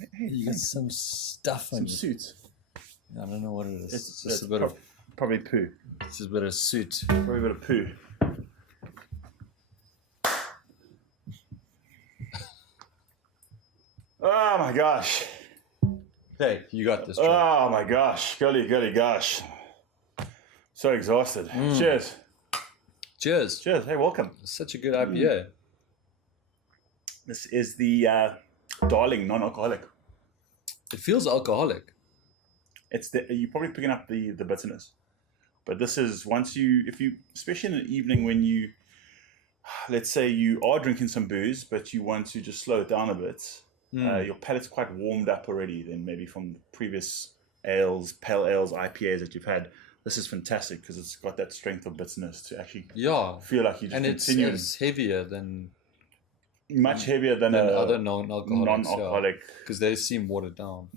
Hey, you got some stuff on Some you. suit. I don't know what it is. It's just a bit of probably poo. it's just a bit of suit. Probably a bit of poo. Oh my gosh. Hey, you got this. Troy. Oh my gosh. Golly gosh. So exhausted. Cheers. Cheers. Cheers. Hey, welcome. Such a good IPA. This is the Darling non-alcoholic. It feels alcoholic. You're probably picking up the bitterness. But this is especially in an evening when you, let's say you are drinking some booze, but you want to just slow it down a bit. Your palate's quite warmed up already then maybe from previous ales, pale ales, IPAs that you've had. This is fantastic because it's got that strength of bitterness to actually feel like you just continue. And it's heavier than... Much heavier than other non-alcoholic. Because they seem watered down.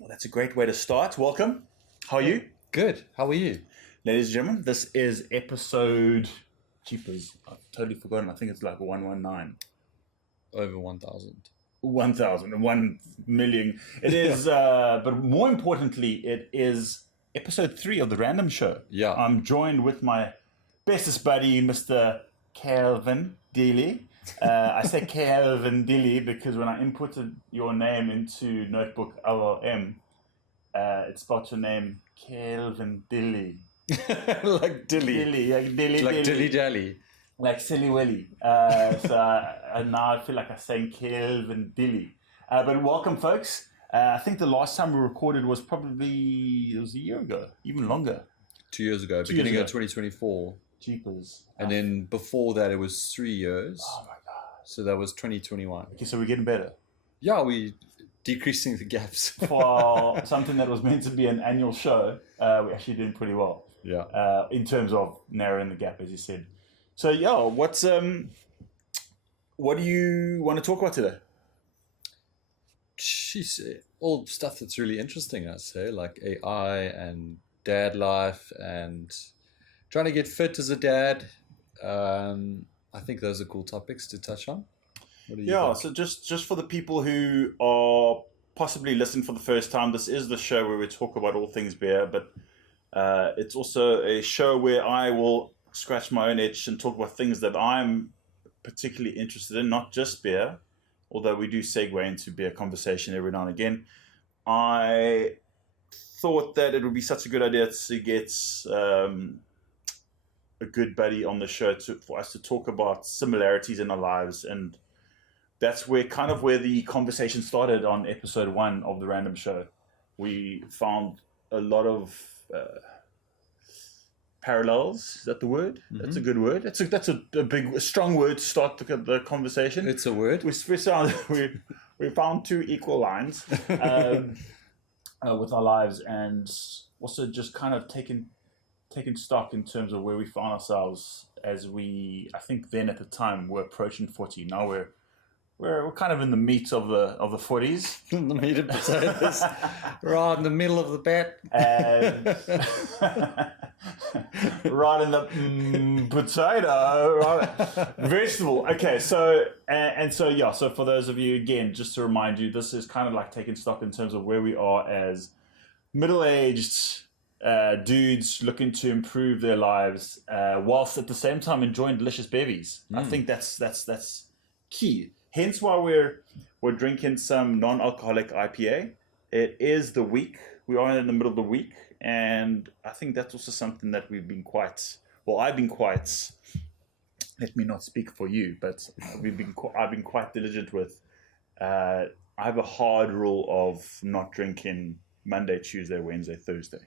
Well, that's a great way to start. Welcome. How are you? Good. How are you? Ladies and gentlemen, this is episode... Jeepers, I've totally forgotten. I think it's like 119. Over 1,000. 1,000, 1 million. It is, but more importantly, it is episode 3 of the Random Show. Yeah. I'm joined with my bestest buddy, Mr. Calvin Dilly. I say Calvin Dilly because when I inputted your name into Notebook LLM, it spelled your name Calvin Dilly. Like dilly. Dilly, like dilly, Like dilly. dilly-dally. Like Silly Willy. Now I feel like I'm saying Calvin Dilly. But welcome, folks. I think the last time we recorded was probably, it was a year ago, even longer. 2 years ago, beginning of 2024. Jeepers. And then before that, it was 3 years. Oh my God. So that was 2021. Okay, so we're getting better. Yeah, we decreasing the gaps. For something that was meant to be an annual show, we actually did pretty well. Yeah. In terms of narrowing the gap, as you said. So yeah, what do you want to talk about today? Jeez, all stuff that's really interesting, I'd say, like AI and dad life and trying to get fit as a dad. I think those are cool topics to touch on. What do you think? So just for the people who are possibly listening for the first time, this is the show where we talk about all things beer, but it's also a show where I will scratch my own itch and talk about things that I'm particularly interested in, not just beer, although we do segue into beer conversation every now and again. I thought that it would be such a good idea to get a good buddy on the show for us to talk about similarities in our lives, and that's where the conversation started on episode 1 of the Random Show. We found a lot of parallels. Is that the word? Mm-hmm. That's a good word. That's a big, strong word to start the conversation. It's a word. We found 2 equal lines with our lives, and also just kind of taking stock in terms of where we found ourselves as we, I think then at the time, were approaching 40. Now we're kind of in the meat of the 40s. In the meat of potatoes. Right in the middle of the bat. Right in the potato. Right. Vegetable. Okay, so so for those of you, again, just to remind you, this is kind of like taking stock in terms of where we are as middle-aged dudes looking to improve their lives whilst at the same time enjoying delicious bevies. I think that's key. Hence why we're drinking some non-alcoholic IPA. It is the week. We are in the middle of the week, and I think that's also something that I've been quite, let me not speak for you, but I've been quite diligent with. I have a hard rule of not drinking Monday, Tuesday, Wednesday, Thursday,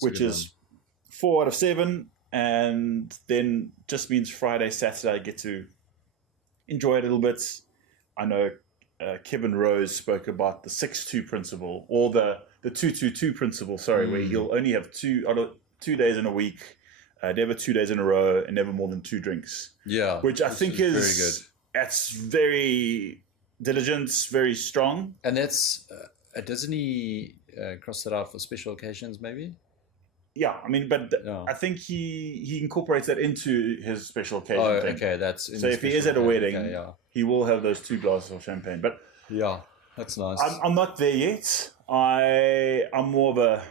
which is 4 out of 7, and then just means Friday, Saturday I get to enjoy it a little bit. I know Kevin Rose spoke about the 6-2 principle, or the 2-2-2 principle, where you'll only have 2 days in a week, never 2 days in a row, and never more than 2 drinks. Yeah. Which I think is very good. That's very diligent, very strong. And that's, doesn't he cross that out for special occasions maybe? Yeah, I mean, but I think he incorporates that into his special occasion thing. Okay, that's... So if he is at a wedding, he will have those 2 glasses of champagne. But Yeah, that's nice. I'm not there yet. I'm more of a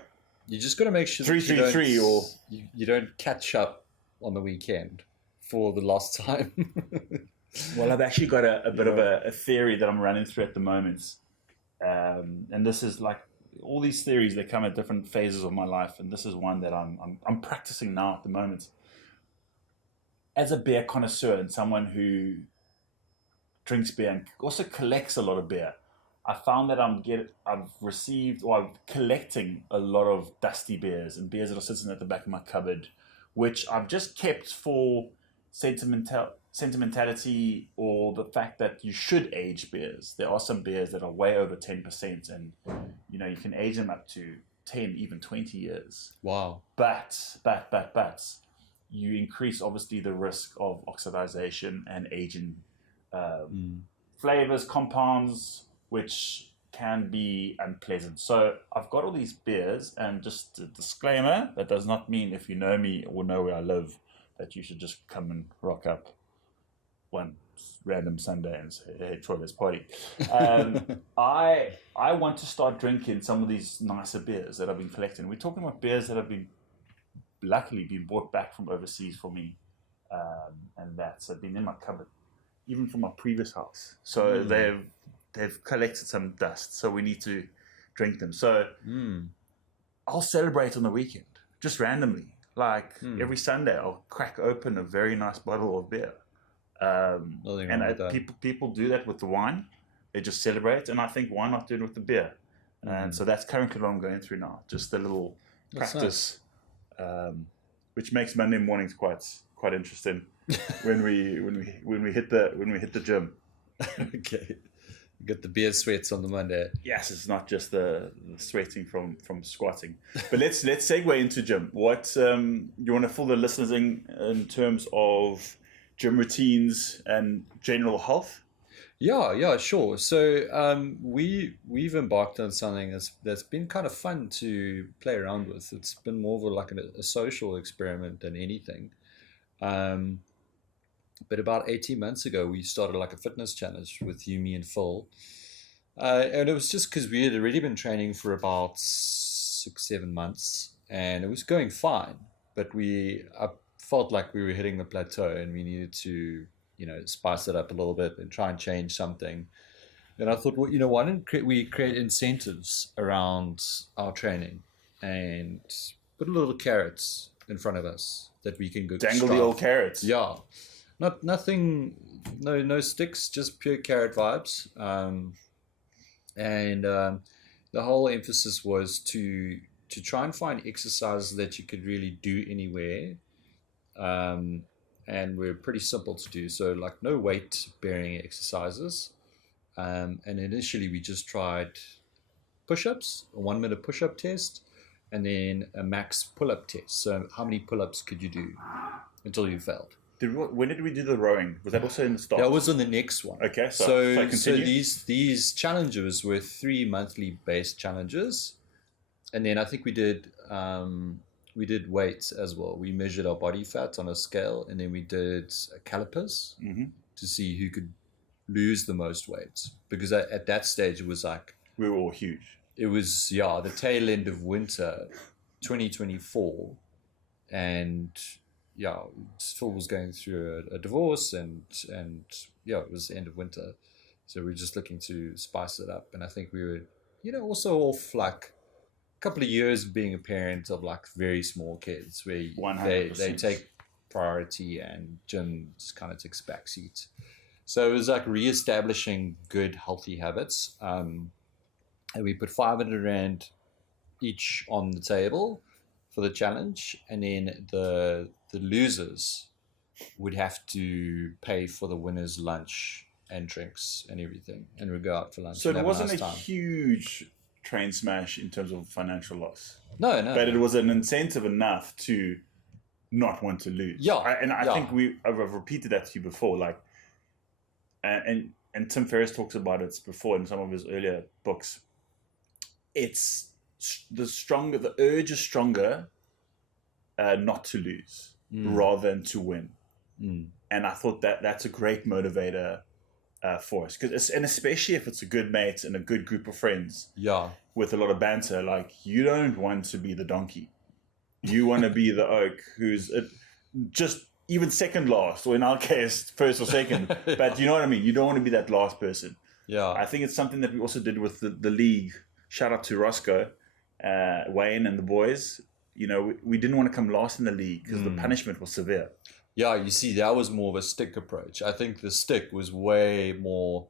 You just got to make sure that 3-3-3 or you don't catch up on the weekend for the last time. well, I've actually got a bit of Yeah. a theory that I'm running through at the moment, and this is like all these theories. They come at different phases of my life, and this is one that I'm practicing now at the moment. As a beer connoisseur and someone who drinks beer and also collects a lot of beer, I found that I'm collecting a lot of dusty beers and beers that are sitting at the back of my cupboard, which I've just kept for sentimentality or the fact that you should age beers. There are some beers that are way over 10%, and you can age them up to 10, even 20 years. Wow. But you increase obviously the risk of oxidization and aging, flavors, compounds, which can be unpleasant. So I've got all these beers, and just a disclaimer, that does not mean if you know me or know where I live that you should just come and rock up one random Sunday and say, hey, Troy, let's party. I want to start drinking some of these nicer beers that I've been collecting. We're talking about beers that have been luckily been brought back from overseas for me, and that's been in my cupboard, even from my previous house. So they've collected some dust, so we need to drink them. So I'll celebrate on the weekend, just randomly. Like every Sunday, I'll crack open a very nice bottle of beer. And people do that with the wine. They just celebrate, and I think why not do it with the beer? And so that's currently what I'm going through now. Just a little practice, which makes Monday mornings quite interesting when we hit the gym. Okay. You got the beer sweats on the Monday. Yes, it's not just the sweating from squatting. But let's segue into gym. What you want to fill the listeners in terms of gym routines and general health? Yeah, sure. So we've embarked on something that's been kind of fun to play around with. It's been more of a social experiment than anything. But about 18 months ago, we started like a fitness challenge with you, me, and Phil. And it was just because we had already been training for about 6-7 months, and it was going fine. But I felt like we were hitting the plateau, and we needed to, spice it up a little bit and try and change something. And I thought, well, why don't we create incentives around our training and put a little carrots in front of us that we can go dangle the old carrots. Yeah. Nothing, no sticks, just pure carrot vibes. And the whole emphasis was to try and find exercises that you could really do anywhere, and were pretty simple to do. So like no weight bearing exercises, and initially we just tried push-ups, a 1-minute push-up test, and then a max pull-up test. So how many pull-ups could you do until you failed? When did we do the rowing? Was that also in the start? That was on the next one. Okay, so these challenges were 3 monthly based challenges, and then I think we did weights as well. We measured our body fat on a scale, and then we did calipers to see who could lose the most weight. Because at that stage it was like we were all huge. It was the tail end of winter, 2024, and. Phil was going through a divorce, and it was the end of winter, so we were just looking to spice it up. And I think we were, also off like a couple of years of being a parent of like very small kids, where they take priority and gym just kind of takes a backseat. So it was like reestablishing good healthy habits, and we put 500 Rand each on the table for the challenge, and then the losers would have to pay for the winners' lunch and drinks and everything, and we'd go out for lunch. So it wasn't a huge train smash in terms of financial loss. No. But it was an incentive enough to not want to lose. Yeah. I think I've repeated that to you before, like, and Tim Ferriss talks about it before in some of his earlier books. It's the urge is stronger not to lose rather than to win. And I thought that's a great motivator for us, and especially if it's a good mate and a good group of friends Yeah. with a lot of banter. Like, you don't want to be the donkey. You want to be the oak who's just even second last, or in our case, first or second. But you know what I mean? You don't want to be that last person. Yeah. I think it's something that we also did with the league. Shout out to Roscoe, Wayne, and the boys. You know, we didn't want to come last in the league because the punishment was severe. Yeah, you see, that was more of a stick approach. I think the stick was way more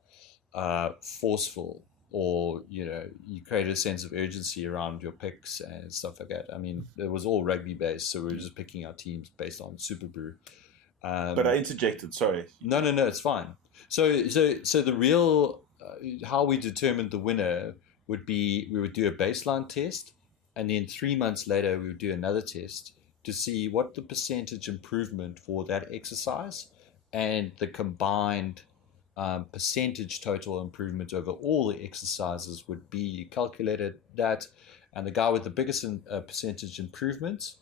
forceful, or, you know, you created a sense of urgency around your picks and stuff like that. I mean, it was all rugby based, so we were just picking our teams based on Super Brew. But I interjected, sorry. No, it's fine. So the real how we determined the winner would be, we would do a baseline test, and then 3 months later we would do another test to see what the percentage improvement for that exercise and the combined percentage total improvement over all the exercises would be. You calculated that, and the guy with the biggest percentage improvement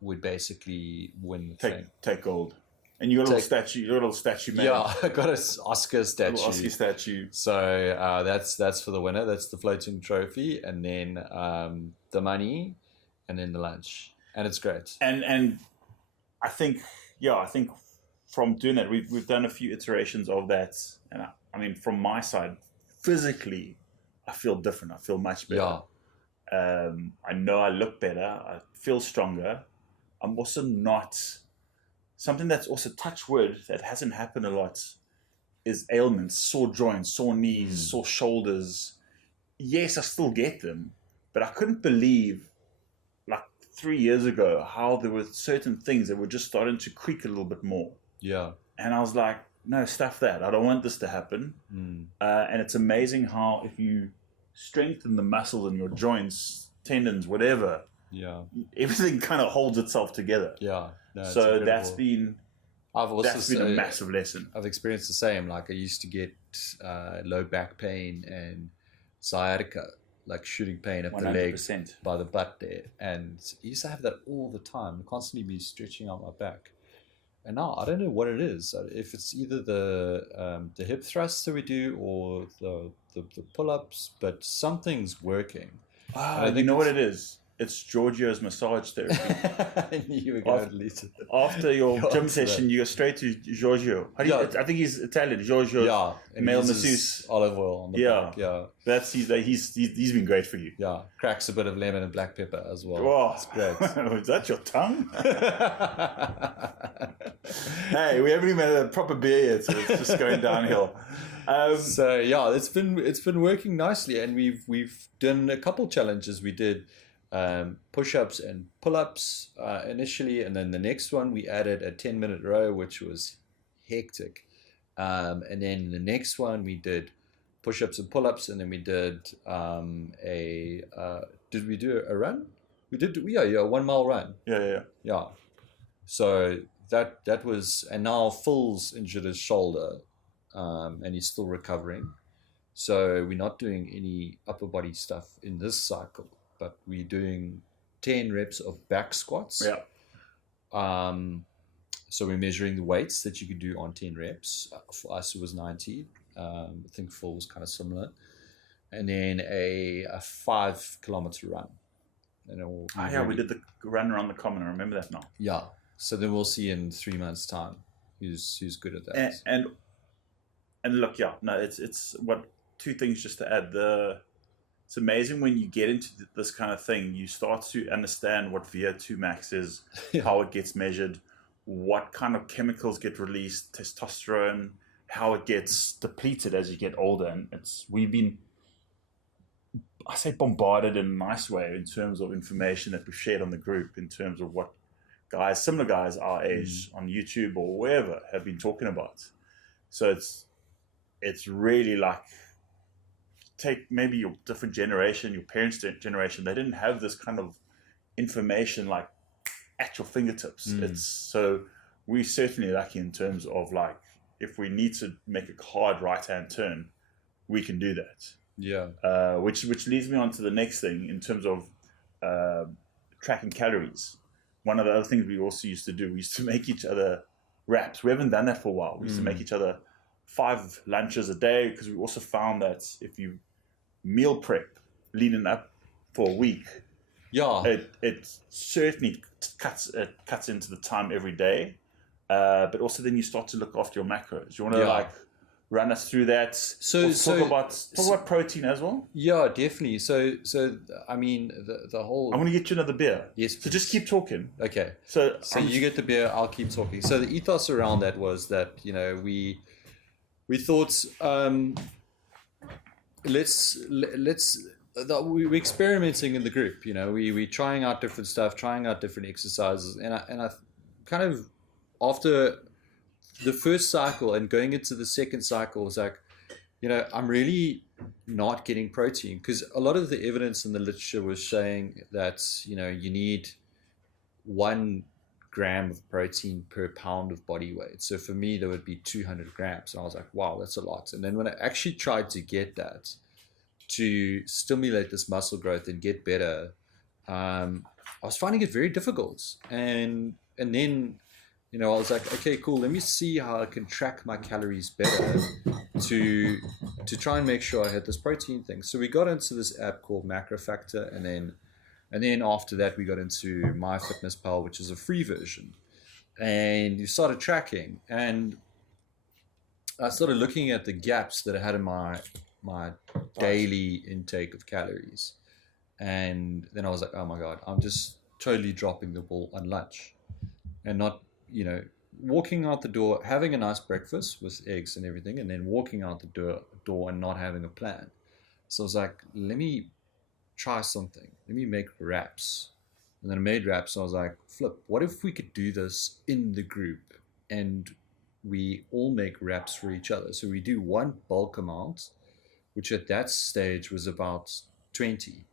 would basically win the thing. Take gold. And you got a little statue made. Yeah, I got an Oscar statue. Little Oscar statue. So that's for the winner. That's the floating trophy, and then the money, and then the lunch, and it's great. And I think from doing that, we've done a few iterations of that, and I mean, from my side, physically, I feel different. I feel much better. Yeah. I know I look better. I feel stronger. I'm also not. Something that's also, touch wood, that hasn't happened a lot is ailments, sore joints, sore knees, sore shoulders. Yes, I still get them, but I couldn't believe, like 3 years ago, how there were certain things that were just starting to creak a little bit more. Yeah. And I was like, no, stuff that. I don't want this to happen. And it's amazing how if you strengthen the muscles in your joints, tendons, whatever, everything kind of holds itself together. Yeah. No, so that's been a massive lesson. I've experienced the same. Like, I used to get low back pain and sciatica, like shooting pain up 100%. The leg by the butt there, and I used to have that all the time, constantly be stretching out my back. And now I don't know what it is. If it's either the hip thrusts that we do or the pull-ups, but something's working. You know what it is? It's Giorgio's massage therapy. I knew you were going to lead to that. After your gym session, you go straight to Giorgio. I think he's Italian. Giorgio. Yeah, male masseuse. Olive oil on the back. Yeah, that's he's been great for you. Yeah, cracks a bit of lemon and black pepper as well. Oh, it's great. Is that your tongue? Hey, we haven't even had a proper beer yet, so it's just going downhill. So yeah, it's been working nicely, and we've done a couple challenges. We did push-ups and pull-ups initially, and then the next one we added a 10-minute row, which was hectic, and then the next one we did push-ups and pull-ups, and then we did did we do a run? We did 1 mile run. Yeah. So that was, and now Phil's injured his shoulder, and he's still recovering, so we're not doing any upper body stuff in this cycle. But we're doing 10 reps of back squats. Yeah. So we're measuring the weights that you could do on 10 reps. For us, it was 90. I think Phil was kind of similar. And then a 5 kilometer run. And we did the run around the common. I remember that now. Yeah. So then we'll see in 3 months' time who's good at that. And look, it's what, 2 things just to add. It's amazing when you get into this kind of thing, you start to understand what VO2 max is, how it gets measured, what kind of chemicals get released, testosterone, how it gets depleted as you get older. And we've been, I say, bombarded in a nice way in terms of information that we've shared on the group, in terms of what similar guys our age on YouTube or wherever have been talking about. So it's really like, take maybe your different generation, your parents' generation, they didn't have this kind of information like at your fingertips. So we're certainly lucky in terms of, like, if we need to make a hard right-hand turn, we can do that. Yeah. Which leads me on to the next thing in terms of tracking calories. One of the other things we also used to do, we used to make each other wraps. We haven't done that for a while. We used to make each other 5 lunches a day, because we also found that if you meal prep leading up for a week, it certainly cuts into the time every day, but also then you start to look after your macros. You want to run us through that? Talk about protein as well. Yeah, definitely. So I mean the whole. I'm going to get you another beer. Yes. So just keep talking. Okay. So you get the beer. I'll keep talking. So the ethos around that was that we thought we're experimenting in the group. We're trying out different stuff, trying out different exercises, and I kind of after the first cycle and going into the second cycle was like, I'm really not getting protein, because a lot of the evidence in the literature was saying that you need 1 gram of protein per pound of body weight. So for me, there would be 200 grams. And I was like, wow, that's a lot. And then when I actually tried to get that to stimulate this muscle growth and get better, I was finding it very difficult. And then, I was like, okay, cool. Let me see how I can track my calories better to try and make sure I had this protein thing. So we got into this app called MacroFactor, and then after that, we got into MyFitnessPal, which is a free version. And you started tracking. And I started looking at the gaps that I had in my daily intake of calories. And then I was like, oh my God, I'm just totally dropping the ball on lunch. And not, walking out the door, having a nice breakfast with eggs and everything, and then walking out the door and not having a plan. So I was like, let me try something. Let me make wraps. And then I made wraps. And I was like, flip, what if we could do this in the group and we all make wraps for each other? So we do 1 bulk amount, which at that stage was about 20.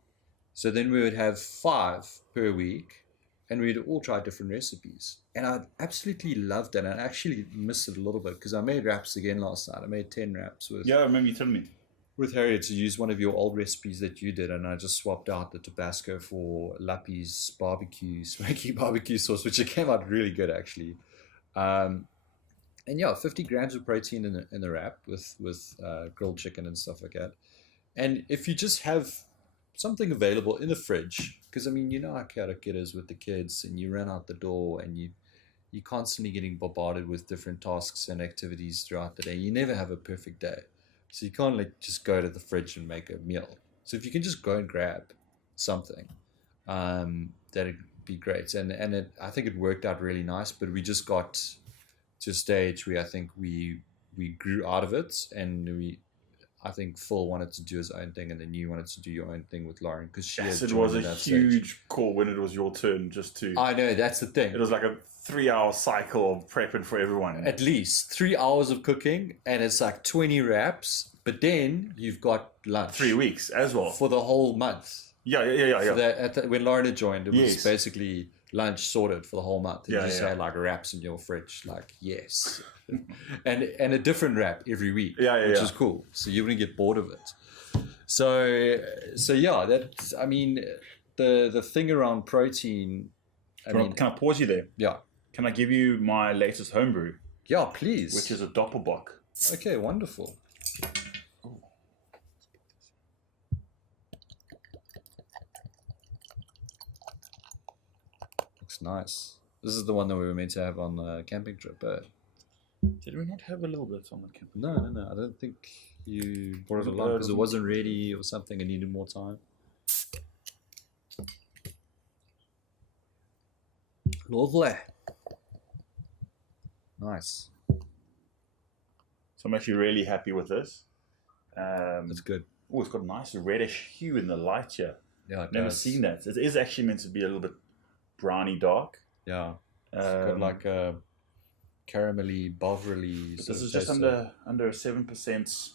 So then we would have 5 per week, and we'd all try different recipes. And I absolutely loved it. And I actually missed it a little bit because I made wraps again last night. I made 10 wraps with... Yeah, I remember you telling me. With Harriet, to use one of your old recipes that you did, and I just swapped out the Tabasco for Lappy's smoky barbecue sauce, which it came out really good actually. And yeah, 50 grams of protein in the wrap with grilled chicken and stuff like that. And if you just have something available in the fridge, because I mean, how chaotic it is with the kids, and you run out the door and you're constantly getting bombarded with different tasks and activities throughout the day. You never have a perfect day. So you can't just go to the fridge and make a meal. So if you can just go and grab something, that'd be great. And I think it worked out really nice, but we just got to a stage where I think we grew out of it, and I think Phil wanted to do his own thing, and then you wanted to do your own thing with Lauren, because it was a huge call when it was your turn. I know, that's the thing. It was like a 3-hour cycle of prepping for everyone. At least 3 hours of cooking, and it's like 20 wraps. But then you've got lunch 3 weeks as well for the whole month. Yeah. When Lauren had joined, it was basically lunch sorted for the whole month. And you just had like wraps in your fridge, like yes, and a different wrap every week, which is cool. So you wouldn't get bored of it. So yeah, that I mean, the thing around protein. Can I pause you there? Yeah. Can I give you my latest homebrew? Yeah, please. Which is a doppelbock. Okay, wonderful. Looks nice. This is the one that we were meant to have on the camping trip. Did we not have a little bit on the camping trip? No. I don't think you brought it along because it wasn't ready or something and needed more time. Lovely. Nice. So I'm actually really happy with this. That's good. Oh, it's got a nice reddish hue in the light here. Yeah, Never seen that. It is actually meant to be a little bit browny dark. Yeah. It's got like a caramelly, bovrily. This is just under 7%.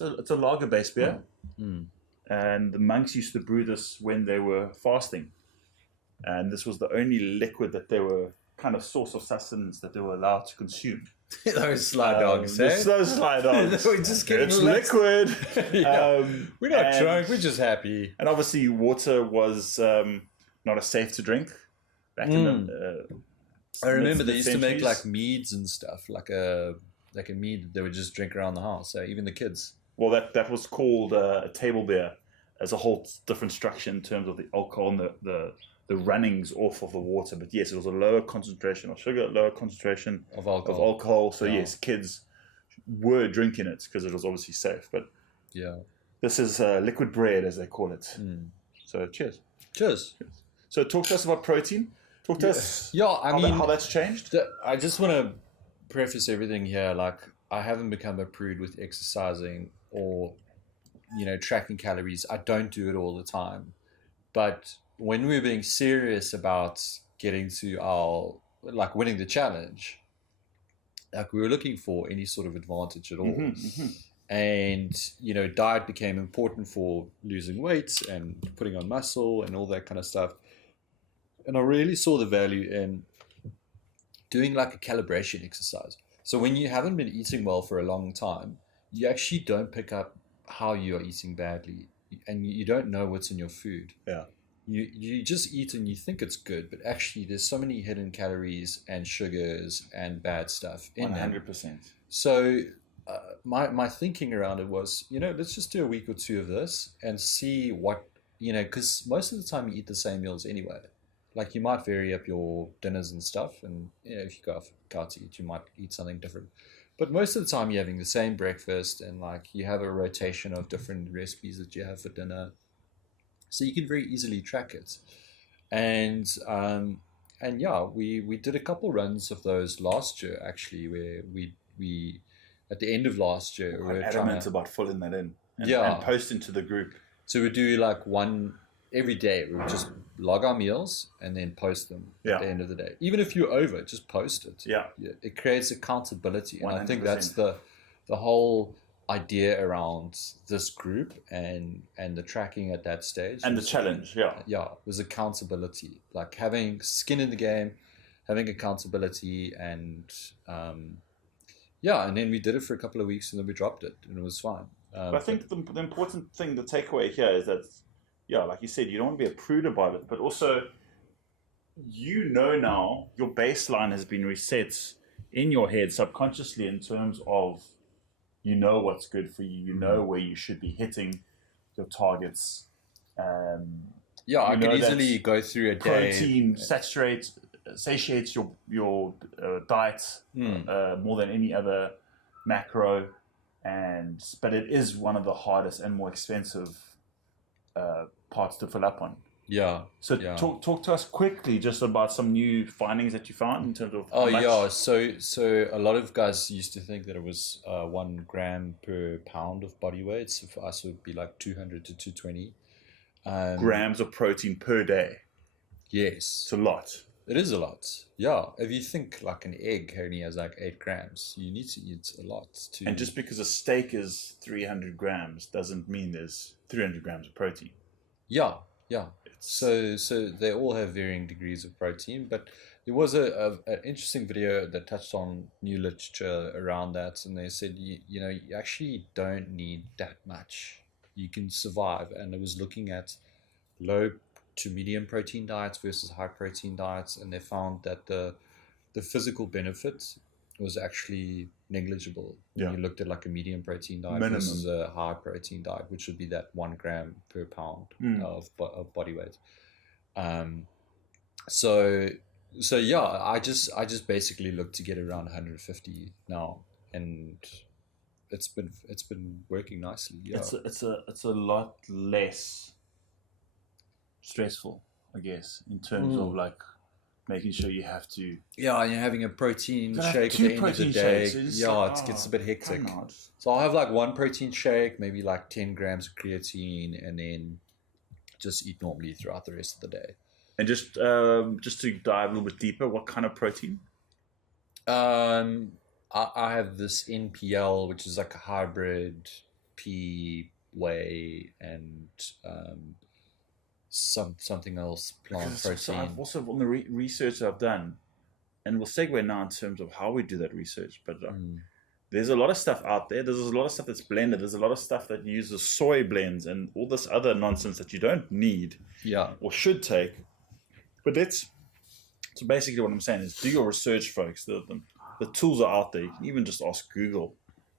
It's a lager based beer. And the monks used to brew this when they were fasting. And this was the only liquid that they were kind of source of sustenance that they were allowed to consume. Those sly dogs, eh? Those sly dogs. We're just getting it's liquid. We're not drunk, we're just happy. And obviously water was not as safe to drink back in the I remember they used to make like meads and stuff, like a like a mead that they would just drink around the house. So even the kids. Well, that was called a table beer, as a whole different structure in terms of the alcohol and the runnings off of the water. But yes, it was a lower concentration of sugar, lower concentration Of alcohol. So yes, kids were drinking it because it was obviously safe. But Yeah. this is liquid bread, as they call it. So cheers. Cheers. So talk to us about protein. Talk to us Yeah, I mean, how that's changed. I just want to preface everything here. Like, I haven't become a prude with exercising or, tracking calories. I don't do it all the time. But when we're being serious about getting to winning the challenge, like we were looking for any sort of advantage at all. And, diet became important for losing weight and putting on muscle and all that kind of stuff. And I really saw the value in doing like a calibration exercise. So when you haven't been eating well for a long time, you actually don't pick up how you are eating badly, and you don't know what's in your food. Yeah. You just eat and you think it's good, but actually there's so many hidden calories and sugars and bad stuff in 100%. So my thinking around it was, let's just do a week or two of this and see what, because most of the time you eat the same meals anyway. Like, you might vary up your dinners and stuff, and if you go out to eat, you might eat something different. But most of the time, you're having the same breakfast, and like you have a rotation of different recipes that you have for dinner, so you can very easily track it. And yeah, we did a couple runs of those last year actually, where we at the end of last year we were adamant about filling that in, and posting to the group. So we do like one every day. We would just log our meals and then post them at the end of the day. Even if you're over, just post it. Yeah. It creates accountability. 100%. And I think that's the whole idea around this group and the tracking at that stage. And the challenge, Yeah, was accountability. Like having skin in the game, having accountability, and and then we did it for a couple of weeks and then we dropped it and it was fine. But I think the important thing, the takeaway here is that, like you said, you don't want to be a prude about it, but also, now your baseline has been reset in your head subconsciously in terms of, what's good for you, where you should be hitting your targets. I could easily go through a day. Protein satiates your diet more than any other macro, but it is one of the hardest and more expensive parts to fill up on. Yeah. So talk to us quickly just about some new findings that you found in terms of So a lot of guys used to think that it was 1 gram per pound of body weight. So for us it would be like 200 to 220 grams of protein per day. Yes. It's a lot. It is a lot. Yeah. If you think like an egg only has like 8 grams, you need to eat a lot too. And just because a steak is 300 grams doesn't mean there's 300 grams of protein. Yeah. So they all have varying degrees of protein, but there was an interesting video that touched on new literature around that, and they said you actually don't need that much. You can survive, and it was looking at low to medium protein diets versus high protein diets, and they found that the physical benefit was actually negligible when you looked at like a medium protein diet versus a high protein diet, which would be that 1 gram per pound of body weight. So I just basically look to get around 150 now, and it's been working nicely. Yeah, it's a lot less stressful, I guess, in terms of like making sure you have to. Yeah, and you're having a protein shake at the end of the day. It gets a bit hectic. So I'll have like 1 protein shake, maybe like 10 grams of creatine, and then just eat normally throughout the rest of the day. And just to dive a little bit deeper, what kind of protein? I have this NPL, which is like a hybrid pea, whey, and something else, plant protein. So I've also, on the research I've done, and we'll segue now in terms of how we do that research, but there's a lot of stuff out there. There's a lot of stuff that's blended. There's a lot of stuff that uses soy blends and all this other nonsense that you don't need or should take. But so basically what I'm saying is do your research, folks. The the tools are out there. You can even just ask Google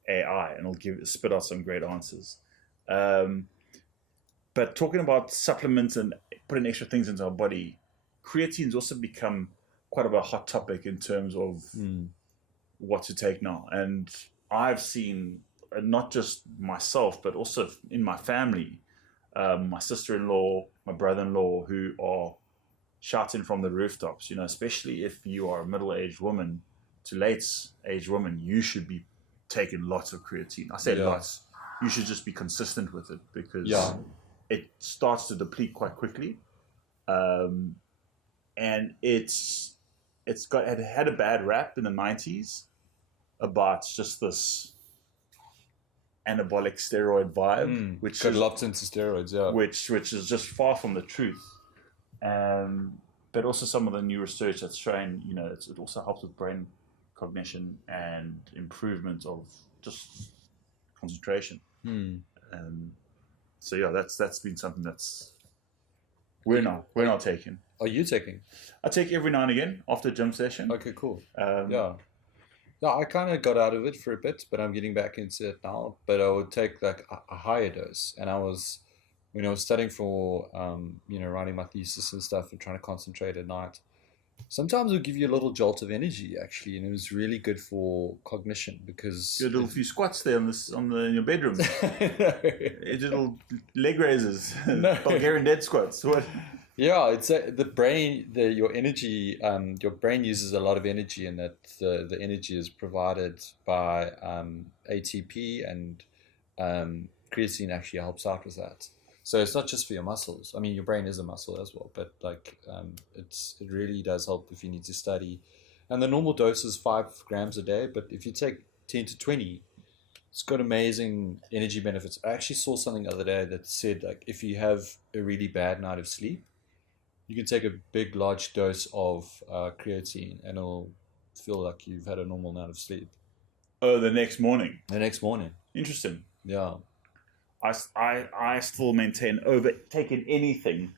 AI, and it'll spit out some great answers. But talking about supplements and putting extra things into our body, creatine's also become quite of a hot topic in terms of what to take now. And I've seen not just myself, but also in my family, my sister-in-law, my brother-in-law, who are shouting from the rooftops, especially if you are a middle-aged woman to late-aged woman, you should be taking lots of creatine. I say lots. You should just be consistent with it because it starts to deplete quite quickly. And it had a bad rap in the 90s about just this anabolic steroid vibe, which got locked into steroids, which is just far from the truth. But also some of the new research that's showing, it also helps with brain cognition and improvement of just concentration. So yeah, that's been something that's we're not taking. Are you taking? I take every now and again after a gym session. Okay, cool. Yeah, I kind of got out of it for a bit, but I'm getting back into it now. But I would take like a higher dose, and I was, when I was studying for, writing my thesis and stuff, and trying to concentrate at night. Sometimes it'll give you a little jolt of energy, actually, and it was really good for cognition because you did a little few squats there in your bedroom. You did little leg raises, Bulgarian dead squats. What? Yeah, it's the brain. Your energy. Your brain uses a lot of energy, and that the energy is provided by ATP, and creatine actually helps out with that. So it's not just for your muscles. I mean, your brain is a muscle as well, but like it really does help if you need to study. And the normal dose is 5 grams a day, but if you take 10 to 20, it's got amazing energy benefits. I actually saw something the other day that said like if you have a really bad night of sleep, you can take a big, large dose of creatine, and it'll feel like you've had a normal night of sleep. Oh, the next morning. The next morning. Interesting. Yeah. I still maintain over taking anything.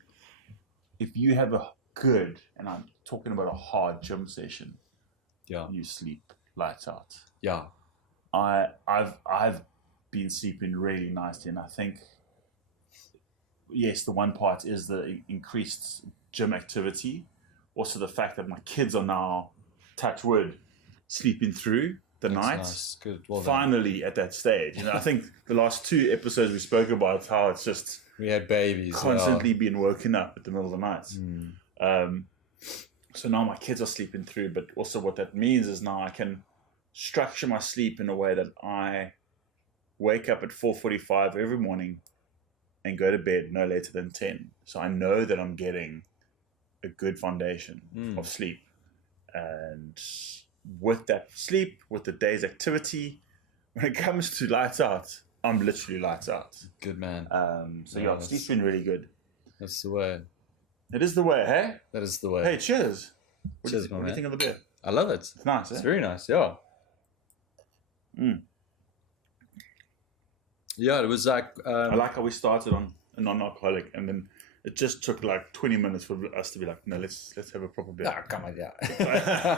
If you have a good, and I'm talking about a hard gym session, you sleep lights out. Yeah. I've been sleeping really nicely, and I think yes, the one part is the increased gym activity. Also, the fact that my kids are now, touch wood, sleeping through the night. Nice. Good. Well finally at that stage. I think the last 2 episodes we spoke about how it's just we had babies constantly being woken up at the middle of the night. So now my kids are sleeping through, but also what that means is now I can structure my sleep in a way that I wake up at 4:45 every morning and go to bed no later than 10. So I know that I'm getting a good foundation of sleep. And with that sleep, with the day's activity, when it comes to lights out, I'm literally lights out. Good man. Sleep's been really good. That's the way. It is the way, hey? That is the way. Hey, cheers. What do you think of the beer? I love it. It's nice, It's very nice, yeah. Yeah, it was like... I like how we started on a non-alcoholic, and then it just took like 20 minutes for us to be like, no, let's have a proper beer. No, come on, yeah.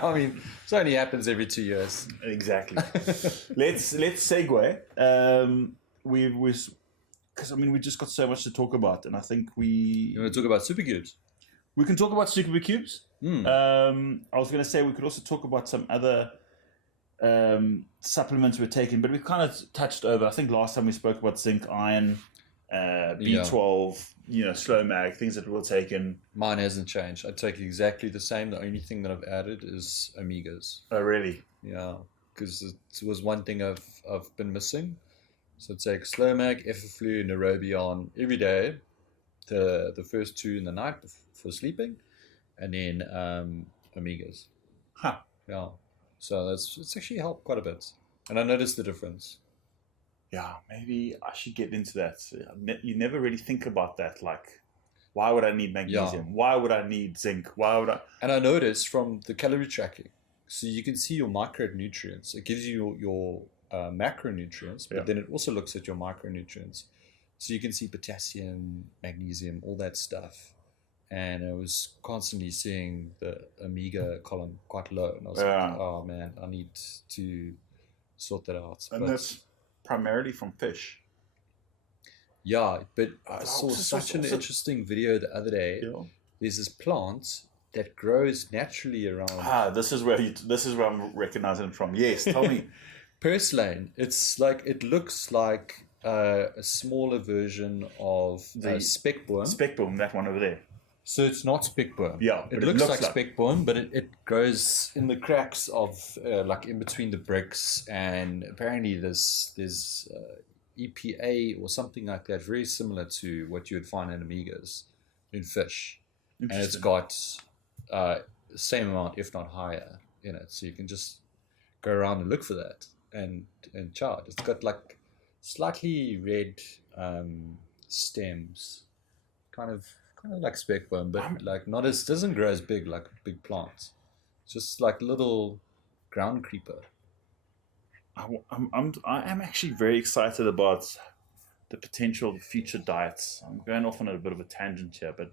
I mean, it only happens every 2 years. Exactly. Let's segue. Because we just got so much to talk about, and I think You want to talk about supercubes? We can talk about supercubes. I was going to say we could also talk about some other supplements we're taking, but we kind of touched over. I think last time we spoke about zinc, iron, B12, slow mag, things that we're taking. Mine hasn't changed. I take exactly the same. The only thing that I've added is omegas. Oh, really? Yeah, because it was one thing I've been missing. So I take slow mag, Effaflu, Neurobion every day. The first 2 in the night for sleeping, and then omegas. Huh. Yeah. So it's actually helped quite a bit, and I noticed the difference. Yeah, maybe I should get into that. You never really think about that. Like, why would I need magnesium? Yeah. Why would I need zinc? Why would I? And I noticed from the calorie tracking, so you can see your micronutrients. It gives you your macronutrients, but then it also looks at your micronutrients. So you can see potassium, magnesium, all that stuff. and I was constantly seeing the Amiga column quite low, and I was Yeah. like, oh man, I need to sort that out. And But that's primarily from fish. yeah, but I But saw also- such an also- interesting video the other day. Yeah. There's this plant that grows naturally around This is where I'm recognizing it from. Yes, tell me. purslane. It's like it looks like a smaller version of The speckboom. Speckboom, that one over there. So it's not speckboom. Yeah, it but looks like speckboom, but it grows in the cracks of like in between the bricks, and apparently there's EPA or something like that, very similar to what you would find in Amigas in fish, and it's got the same amount, if not higher, in it. So you can just go around and look for that and chart. It's got like slightly red stems, kind of like speckbone, but like not as doesn't grow as big like big plants. Just like little ground creeper. I am actually very excited about the potential of future diets. I'm going off on a bit of a tangent here, but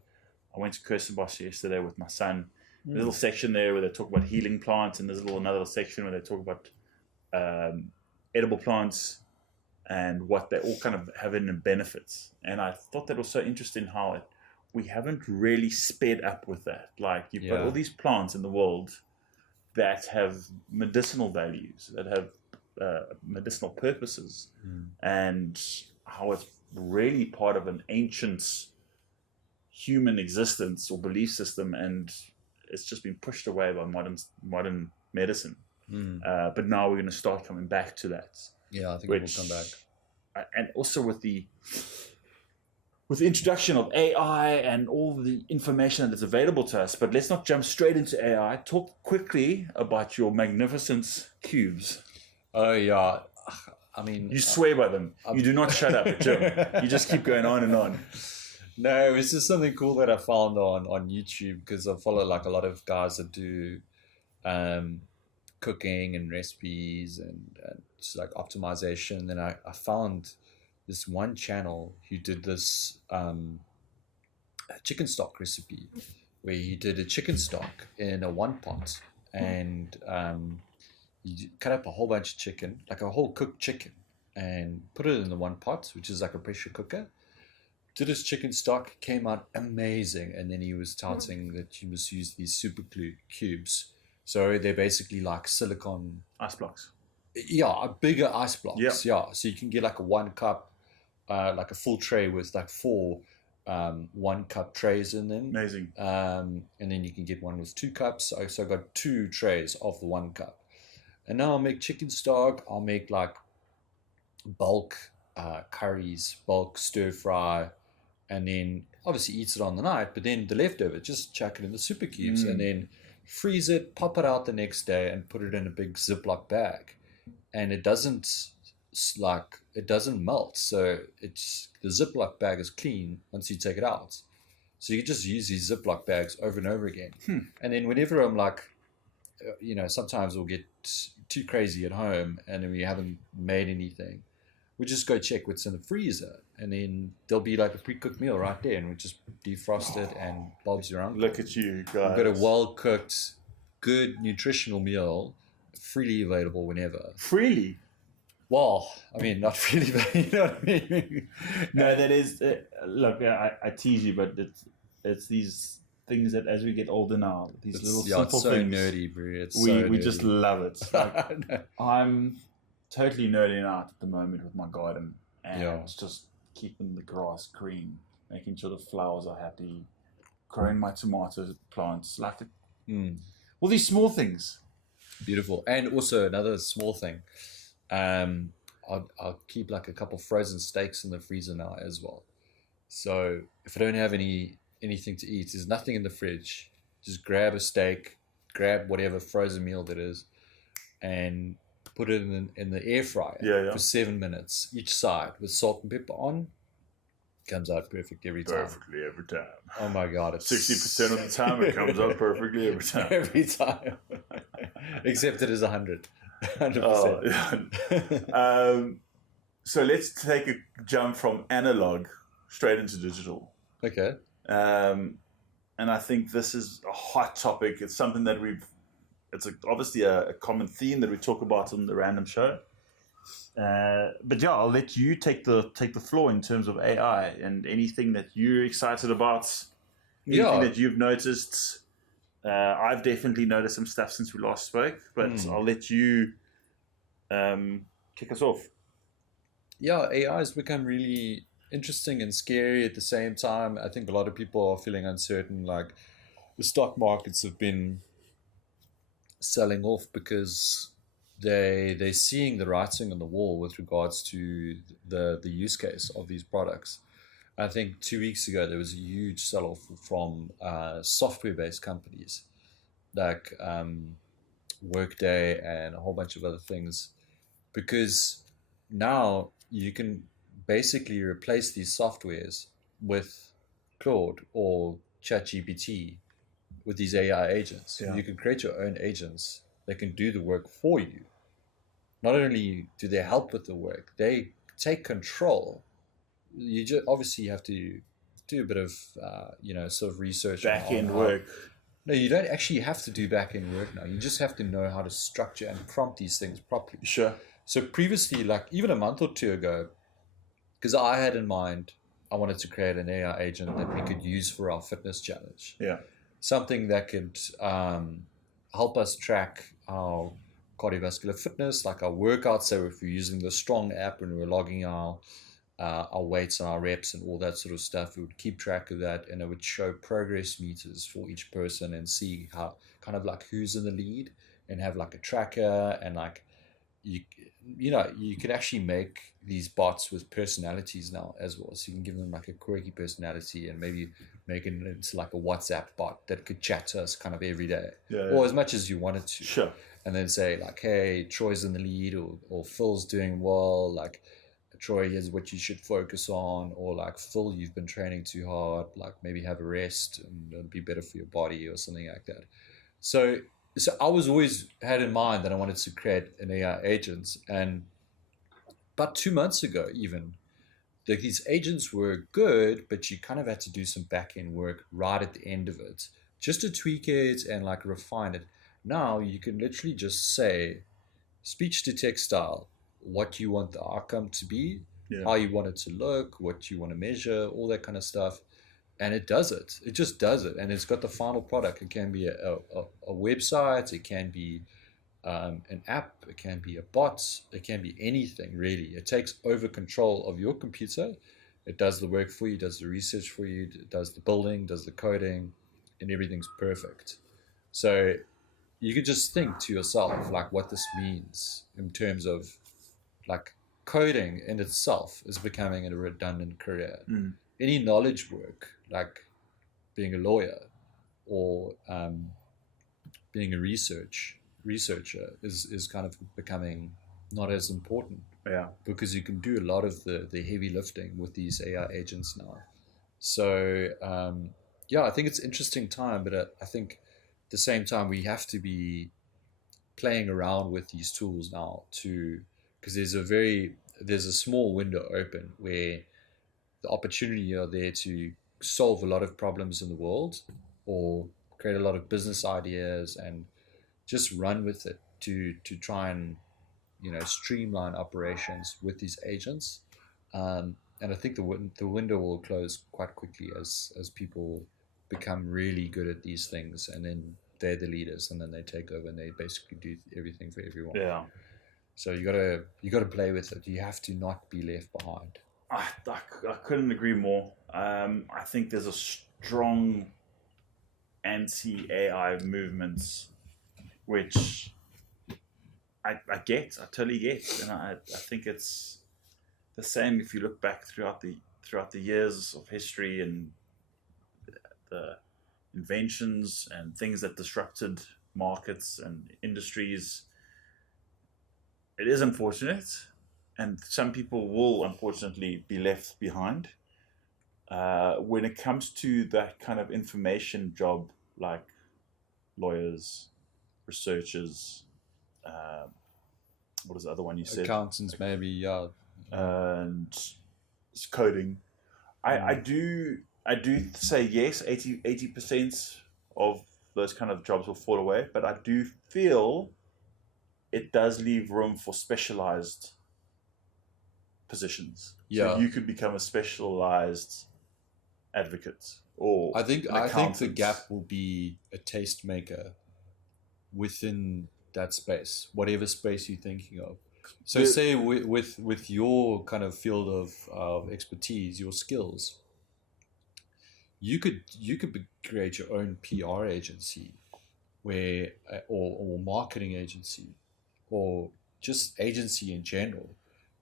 I went to Kirstenbosch yesterday with my son. There's a little section there where they talk about healing plants, and there's another little section where they talk about edible plants and what they all kind of have in benefits. And I thought that was so interesting how we haven't really sped up with that. Like you've got all these plants in the world that have medicinal values, that have medicinal purposes, and how it's really part of an ancient human existence or belief system, and it's just been pushed away by modern medicine. But now we're going to start coming back to that. Yeah, I think it will come back. And also with the introduction of AI and all the information that is available to us. But let's not jump straight into AI. Talk quickly about your magnificent cubes. Oh yeah, I mean, You swear by them. You do not shut up, Jim. You just keep going on and on. no, it's just something cool that I found on YouTube, because I follow like a lot of guys that do cooking and recipes and just like optimization. And I found this one channel who did this chicken stock recipe, where he did a chicken stock in a one pot, and you cut up a whole bunch of chicken, like a whole cooked chicken, and put it in the one pot, which is like a pressure cooker. Did his chicken stock, came out amazing, and then he was touting that you must use these super glue cubes. So they're basically like silicone Ice blocks. Yeah, bigger ice blocks. Yeah. Yeah, so you can get like a 1 cup, like a full tray with like 4 1 cup trays in them. Amazing. And then you can get one with 2 cups. So I got 2 trays of the 1 cup. And now I'll make chicken stock. I'll make like bulk curries, bulk stir fry, and then obviously eats it on the night. But then the leftover, just chuck it in the super cubes, and then freeze it, pop it out the next day, and put it in a big Ziploc bag. And it doesn't melt, so it's the Ziploc bag is clean once you take it out. So you just use these Ziploc bags over and over again. And then whenever I'm like, sometimes we'll get too crazy at home and we haven't made anything, we just go check what's in the freezer, and then there'll be like a pre-cooked meal right there, and we just defrost it and Bob's your uncle. Look at you guys. We've got a well-cooked, good nutritional meal, freely available whenever. Freely? Well, I mean, not freely, but you know what I mean? No, that is... look, I tease you, but it's these things that as we get older now, these little simple it's so things... nerdy, bro. We just love it. Like, I'm totally nerding out at the moment with my garden, and it's just keeping the grass green, making sure the flowers are happy, growing my tomato plants, like all these small things. Beautiful. And also another small thing, I'll keep like a couple frozen steaks in the freezer now as well. So if I don't have anything to eat, there's nothing in the fridge, just grab a steak, grab whatever frozen meal that is, and put it in the air fryer for 7 minutes each side with salt and pepper on. Comes out perfect every time. Perfectly every time. Oh my God. 60% of the time it comes out perfectly every time. Every time. Except it is 100. 100%. Oh, yeah. So let's take a jump from analog straight into digital. Okay. and I think this is a hot topic. It's something that obviously a common theme that we talk about on the Random Show. But yeah, I'll let you take the floor in terms of AI and anything that you're excited about, anything Yeah. that you've noticed. I've definitely noticed some stuff since we last spoke, but I'll let you kick us off. Yeah, AI has become really interesting and scary at the same time. I think a lot of people are feeling uncertain. Like the stock markets have been selling off because they're seeing the writing on the wall with regards to the use case of these products. I think 2 weeks ago there was a huge sell off from software based companies like Workday and a whole bunch of other things because now you can basically replace these softwares with Claude or ChatGPT with these AI agents. Yeah. You can create your own agents that can do the work for you. Not only do they help with the work, they take control. You just obviously have to do a bit of sort of research Back on end how. work. No, you don't actually have to do back end work now. You just have to know how to structure and prompt these things properly. Sure. So previously, like even a month or two ago, because I had in mind, I wanted to create an AI agent that we could use for our fitness challenge. Yeah. Something that could help us track our cardiovascular fitness, like our workouts. So if we're using the Strong app and we're logging our weights and our reps and all that sort of stuff, we would keep track of that, and it would show progress meters for each person and see how kind of like who's in the lead, and have like a tracker, and like you you can actually make these bots with personalities now as well, so you can give them like a quirky personality and maybe make it into like a WhatsApp bot that could chat to us kind of every day, or as much as you wanted to. Sure. And then say like, hey, Troy's in the lead, or Phil's doing well, like Troy, here's what you should focus on, or like Phil, you've been training too hard, like maybe have a rest and it'll be better for your body or something like that. So I was always had in mind that I wanted to create an AI agent, and about 2 months ago, even these agents were good, but you kind of had to do some back end work right at the end of it, just to tweak it and like refine it. Now you can literally just say speech to text style, what you want the outcome to be, Yeah. how you want it to look, what you want to measure, all that kind of stuff, and it does it. It just does it, and it's got the final product. It can be a website, it can be an app, it can be a bot, it can be anything really. It takes over control of your computer. It does the work for you, does the research for you, does the building, does the coding, and everything's perfect. So you could just think to yourself like what this means in terms of like coding in itself is becoming a redundant career. Any knowledge work, like being a lawyer or being a researcher, is kind of becoming not as important. Yeah. Because you can do a lot of the heavy lifting with these AI agents now. So yeah, I think it's an interesting time, but I think at the same time we have to be playing around with these tools now to, because there's a small window open where the opportunity are there to solve a lot of problems in the world, or create a lot of business ideas and just run with it to try and streamline operations with these agents. And I think the window will close quite quickly as people become really good at these things, and then they're the leaders, and then they take over and they basically do everything for everyone. Yeah. So you gotta play with it. You have to not be left behind. I couldn't agree more. I think there's a strong anti-AI movement, which I totally get, and I think it's the same if you look back throughout the years of history and the inventions and things that disrupted markets and industries. It is unfortunate, and some people will unfortunately be left behind. When it comes to that kind of information job, like lawyers, researchers, what is the other one you said? Accountants, maybe, yeah. And coding. I do I do say yes, 80% of those kind of jobs will fall away, but I do feel it does leave room for specialized positions. So Yeah. you could become a specialized advocate or I think an I think the accountant. gap will be a tastemaker within that space, whatever space you're thinking of. So, The- say with your kind of field of expertise, your skills, you could create your own PR agency, where or marketing agency, or just agency in general,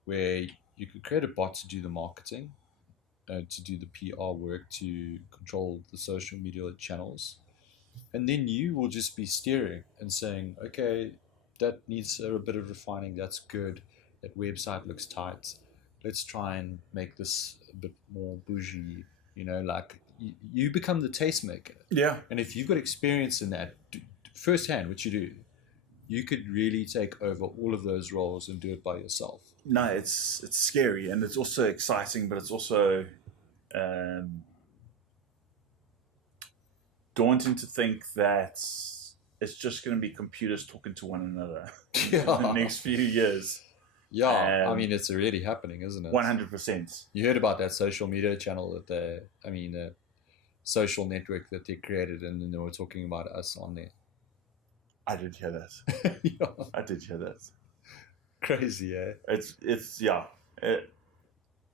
where you could create a bot to do the marketing, to do the PR work, to control the social media channels, and then you will just be steering and saying, okay, that needs a bit of refining. That's good. That website looks tight. Let's try and make this a bit more bougie. Like you become the tastemaker. yeah. And if you've got experience in that firsthand, which you do, you could really take over all of those roles and do it by yourself. No, it's scary and it's also exciting, but it's also um, daunting to think that it's just going to be computers talking to one another in the next few years. Yeah, I mean, it's already happening, isn't it? 100%. You heard about that social media channel social network that they created, and then they were talking about us on there. I did hear that. Yeah. I did hear that. Crazy, eh? It's yeah.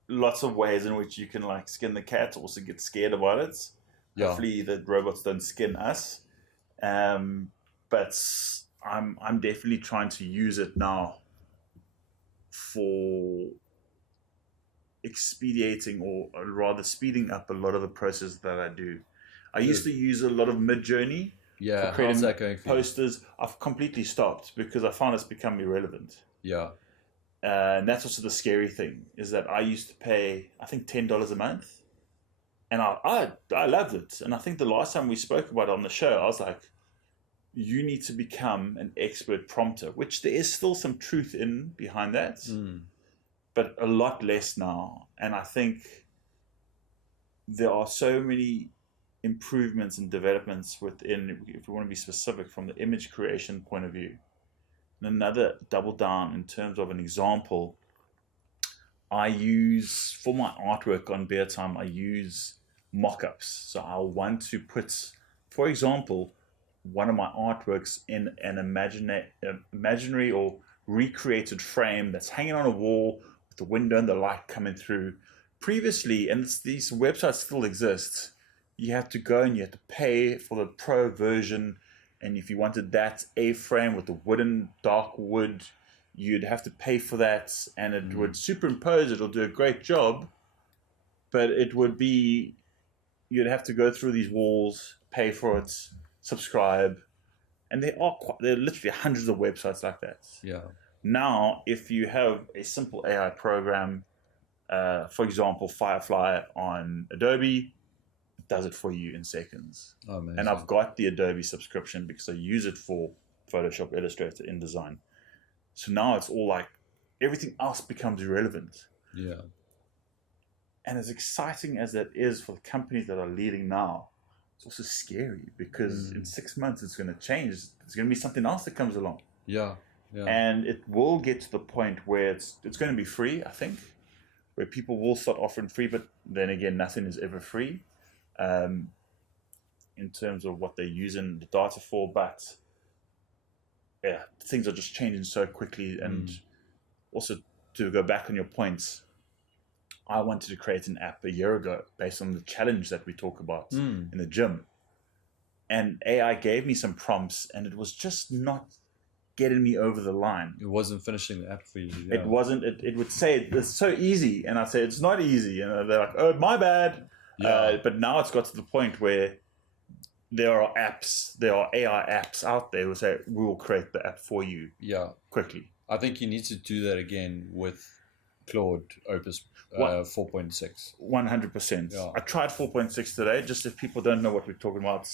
Lots of ways in which you can like skin the cat, also get scared about it. Yeah. Hopefully the robots don't skin us. But I'm definitely trying to use it now for expediting or rather speeding up a lot of the process that I do. I used to use a lot of Mid-Journey Yeah, for creating how's that going for you? posters. I've completely stopped because I found it's become irrelevant. Yeah. And that's also the scary thing, is that I used to pay, I think, $10 a month. And I loved it. And I think the last time we spoke about it on the show, I was like, you need to become an expert prompter, which there is still some truth in behind that, but a lot less now. And I think there are so many improvements and developments within, if we want to be specific, from the image creation point of view. And another double down in terms of an example, I use, for my artwork on Beertime, I use mock-ups. So I'll want to put, for example, one of my artworks in an imaginary or recreated frame that's hanging on a wall with the window and the light coming through. Previously, and these websites still exist, you have to go and you have to pay for the pro version. And if you wanted that A-frame with the wooden, dark wood, you'd have to pay for that, and it would superimpose, it'll do a great job, but it would be, you'd have to go through these walls, pay for it, subscribe, and there are literally hundreds of websites like that. Yeah. Now, if you have a simple AI program, for example, Firefly on Adobe, it does it for you in seconds. Oh, amazing. And I've got the Adobe subscription because I use it for Photoshop, Illustrator, InDesign. So now it's all like, everything else becomes irrelevant. Yeah. And as exciting as that is for the companies that are leading now, it's also scary because in 6 months it's going to change. There's going to be something else that comes along. Yeah. Yeah. And it will get to the point where it's going to be free, I think, where people will start offering free, but then again, nothing is ever free in terms of what they're using the data for. But yeah, things are just changing so quickly. And also, to go back on your points, I wanted to create an app a year ago based on the challenge that we talk about in the gym. And AI gave me some prompts, and it was just not getting me over the line. It wasn't finishing the app for you. Yeah. It wasn't. It would say it's so easy, and I'd say it's not easy, and they're like, "Oh, my bad." Yeah. But now it's got to the point where there are apps, there are AI apps out there who say, "We will create the app for you." Yeah. Quickly. I think you need to do that again with Claude Opus 4.6. 100%. Yeah. I tried 4.6 today. Just if people don't know what we're talking about,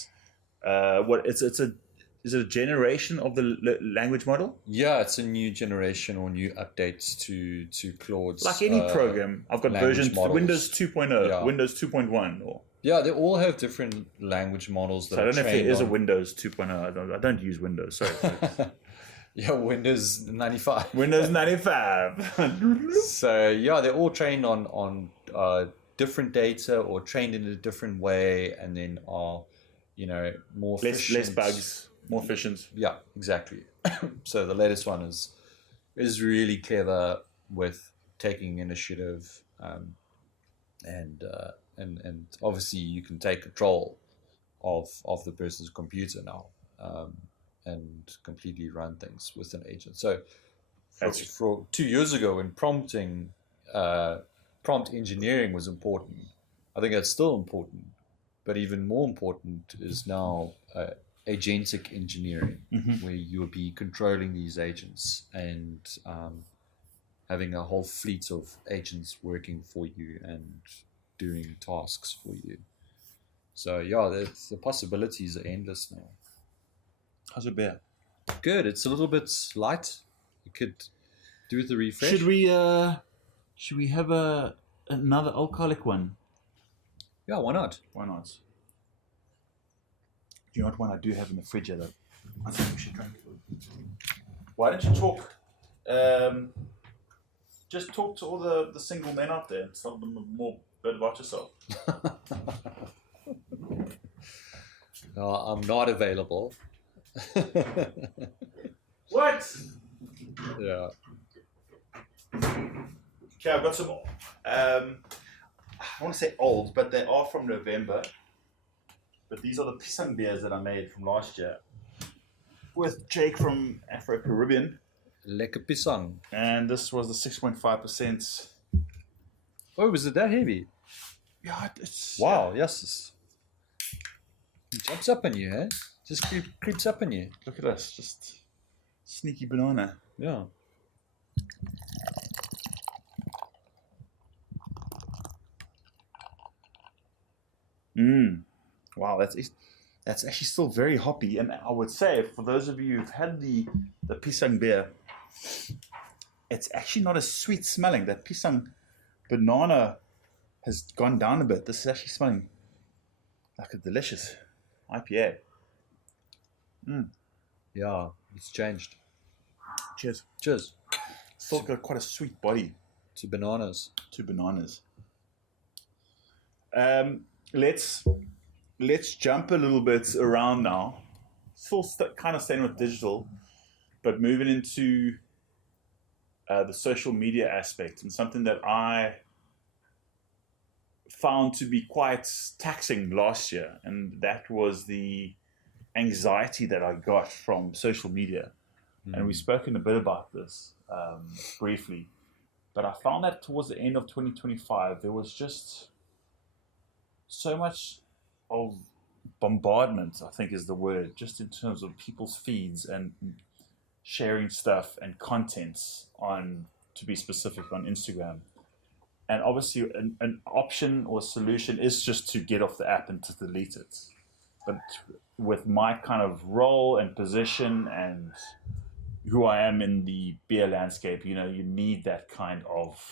is it a generation of the language model? Yeah, it's a new generation or new updates to Claude's. Like any program, I've got language version models. Windows 2.0, Yeah. Windows 2.1, or Yeah, they all have different language models that So I are don't know if there trained is a on. Windows 2.0. I don't use Windows. Sorry, folks. Yeah, Windows 95. Windows 95. So yeah, they're all trained on different data or trained in a different way, and then are, more efficient. less bugs, more efficient. Yeah, exactly. So the latest one is really clever with taking initiative, and obviously you can take control of the person's computer now, and completely run things with an agent. So for 2 years ago, when prompt engineering was important, I think that's still important, but even more important is now agentic engineering, where you will be controlling these agents and having a whole fleet of agents working for you and doing tasks for you. So yeah, the possibilities are endless now. How's it beer? Good. It's a little bit light. You could do with the refresh. Should we have another alcoholic one? Yeah, why not? Why not? Do you know what one I do have in the fridge though? I think we should drink. Why don't you talk? Just talk to all the single men out there and tell them more bit about yourself. No, I'm not available. What? Yeah. Okay, I've got some. I want to say old, but they are from November. But these are the pisang beers that I made from last year with Jake from Afro Caribbean, Lekker pisang. and this was the 6.5%. Oh, was it that heavy? Yeah, it's Wow, yes. It jumps up on you, eh? Just creeps up on you. Look at us, just sneaky banana. Yeah. Wow, that's actually still very hoppy, and I would say for those of you who've had the pisang beer, it's actually not as sweet smelling. That pisang banana has gone down a bit. This is actually smelling like a delicious IPA. Yeah, it's changed. Cheers. Cheers. Still got quite a sweet body. To bananas. Two bananas. Let's jump a little bit around now. Still kind of staying with digital, but moving into the social media aspect, and something that I found to be quite taxing last year, and that was the anxiety that I got from social media. And we've spoken a bit about this briefly, but I found that towards the end of 2025, there was just so much of bombardment, I think is the word, just in terms of people's feeds and sharing stuff and contents on, to be specific, on Instagram. And obviously an option or solution is just to get off the app and to delete it. But with my kind of role and position and who I am in the beer landscape, you need that kind of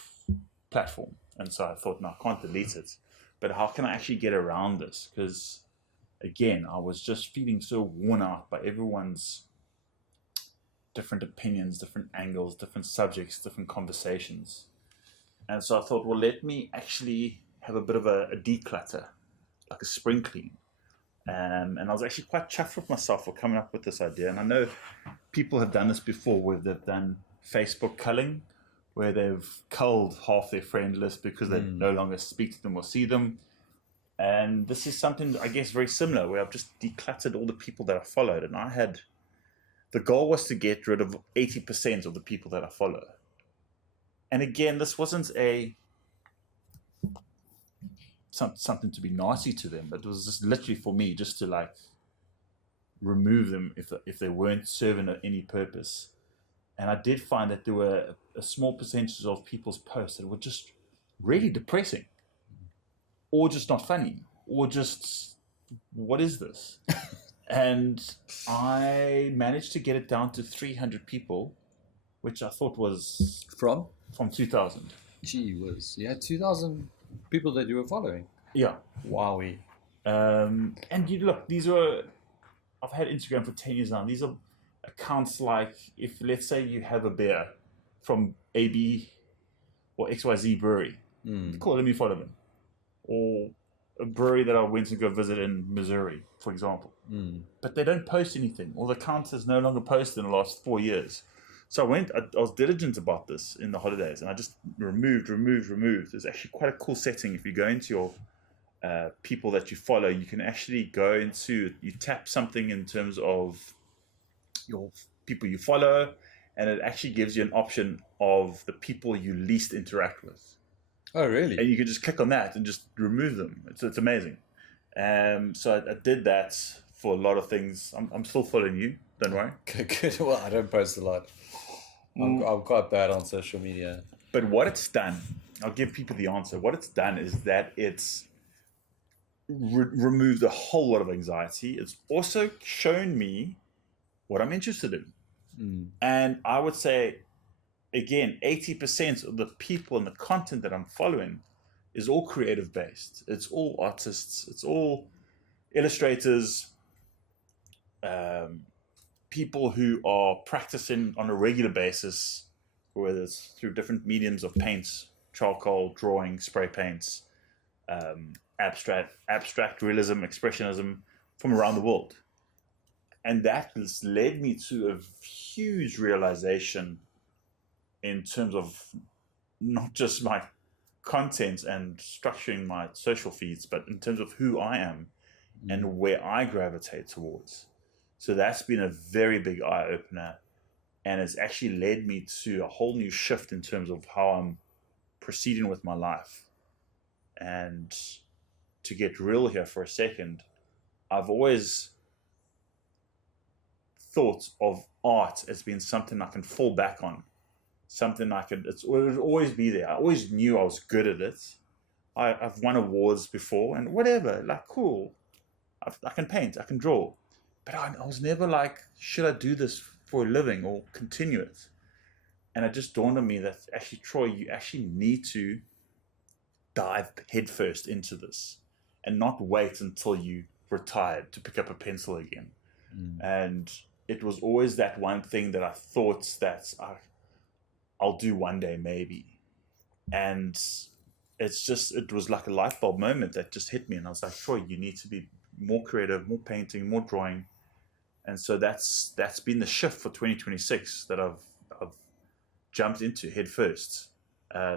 platform. And so I thought, no, I can't delete it. But how can I actually get around this? Because, again, I was just feeling so worn out by everyone's different opinions, different angles, different subjects, different conversations. And so I thought, well, let me actually have a bit of a declutter, like a spring clean. And I was actually quite chuffed with myself for coming up with this idea. And I know people have done this before, where they've done Facebook culling, where they've culled half their friend list because they no longer speak to them or see them. And this is something, I guess, very similar, where I've just decluttered all the people that I followed. And the goal was to get rid of 80% of the people that I follow. And again, this wasn't something to be nasty to them, but it was just literally for me just to remove them if they weren't serving any purpose. And I did find that there were a small percentage of people's posts that were just really depressing, or just not funny, or just, what is this? And I managed to get it down to 300 people, which I thought was From 2,000. Gee whiz. You had 2,000 people that you were following. Yeah. Wowie. And you look, these are, I've had Instagram for 10 years now. These are accounts like, if let's say you have a beer from AB or XYZ brewery, cool, let me follow them. Or a brewery that I went to go visit in Missouri, for example. But they don't post anything, or the account has no longer posted in the last 4 years. So I was diligent about this in the holidays, and I just removed. There's actually quite a cool setting. If you go into your people that you follow, you can actually go into, you tap something in terms of your people you follow, and it actually gives you an option of the people you least interact with. Oh, really? And you can just click on that and just remove them. It's amazing. So I did that for a lot of things. I'm still following you. Don't worry. Good. Well, I don't post a lot. I'm quite bad on social media. But what it's done, I'll give people the answer. What it's done is that it's removed a whole lot of anxiety. It's also shown me what I'm interested in. And I would say, again, 80% of the people and the content that I'm following is all creative based. It's all artists. It's all illustrators, people who are practicing on a regular basis, whether it's through different mediums of paints, charcoal, drawing, spray paints, abstract realism, expressionism from around the world. And that has led me to a huge realization in terms of not just my content and structuring my social feeds, but in terms of who I am and where I gravitate towards. So that's been a very big eye opener, and it's actually led me to a whole new shift in terms of how I'm proceeding with my life. And to get real here for a second, I've always thought of art as being something I can fall back on, something it would always be there. I always knew I was good at it. I've won awards before and whatever, like cool. I can paint, I can draw. But I was never like, should I do this for a living or continue it? And it just dawned on me that actually, Troy, you actually need to dive headfirst into this and not wait until you retired to pick up a pencil again. And it was always that one thing that I thought that I'll do one day maybe. And it was like a light bulb moment that just hit me. And I was like, Troy, you need to be more creative, more painting, more drawing. And so that's been the shift for 2026 that I've jumped into head first.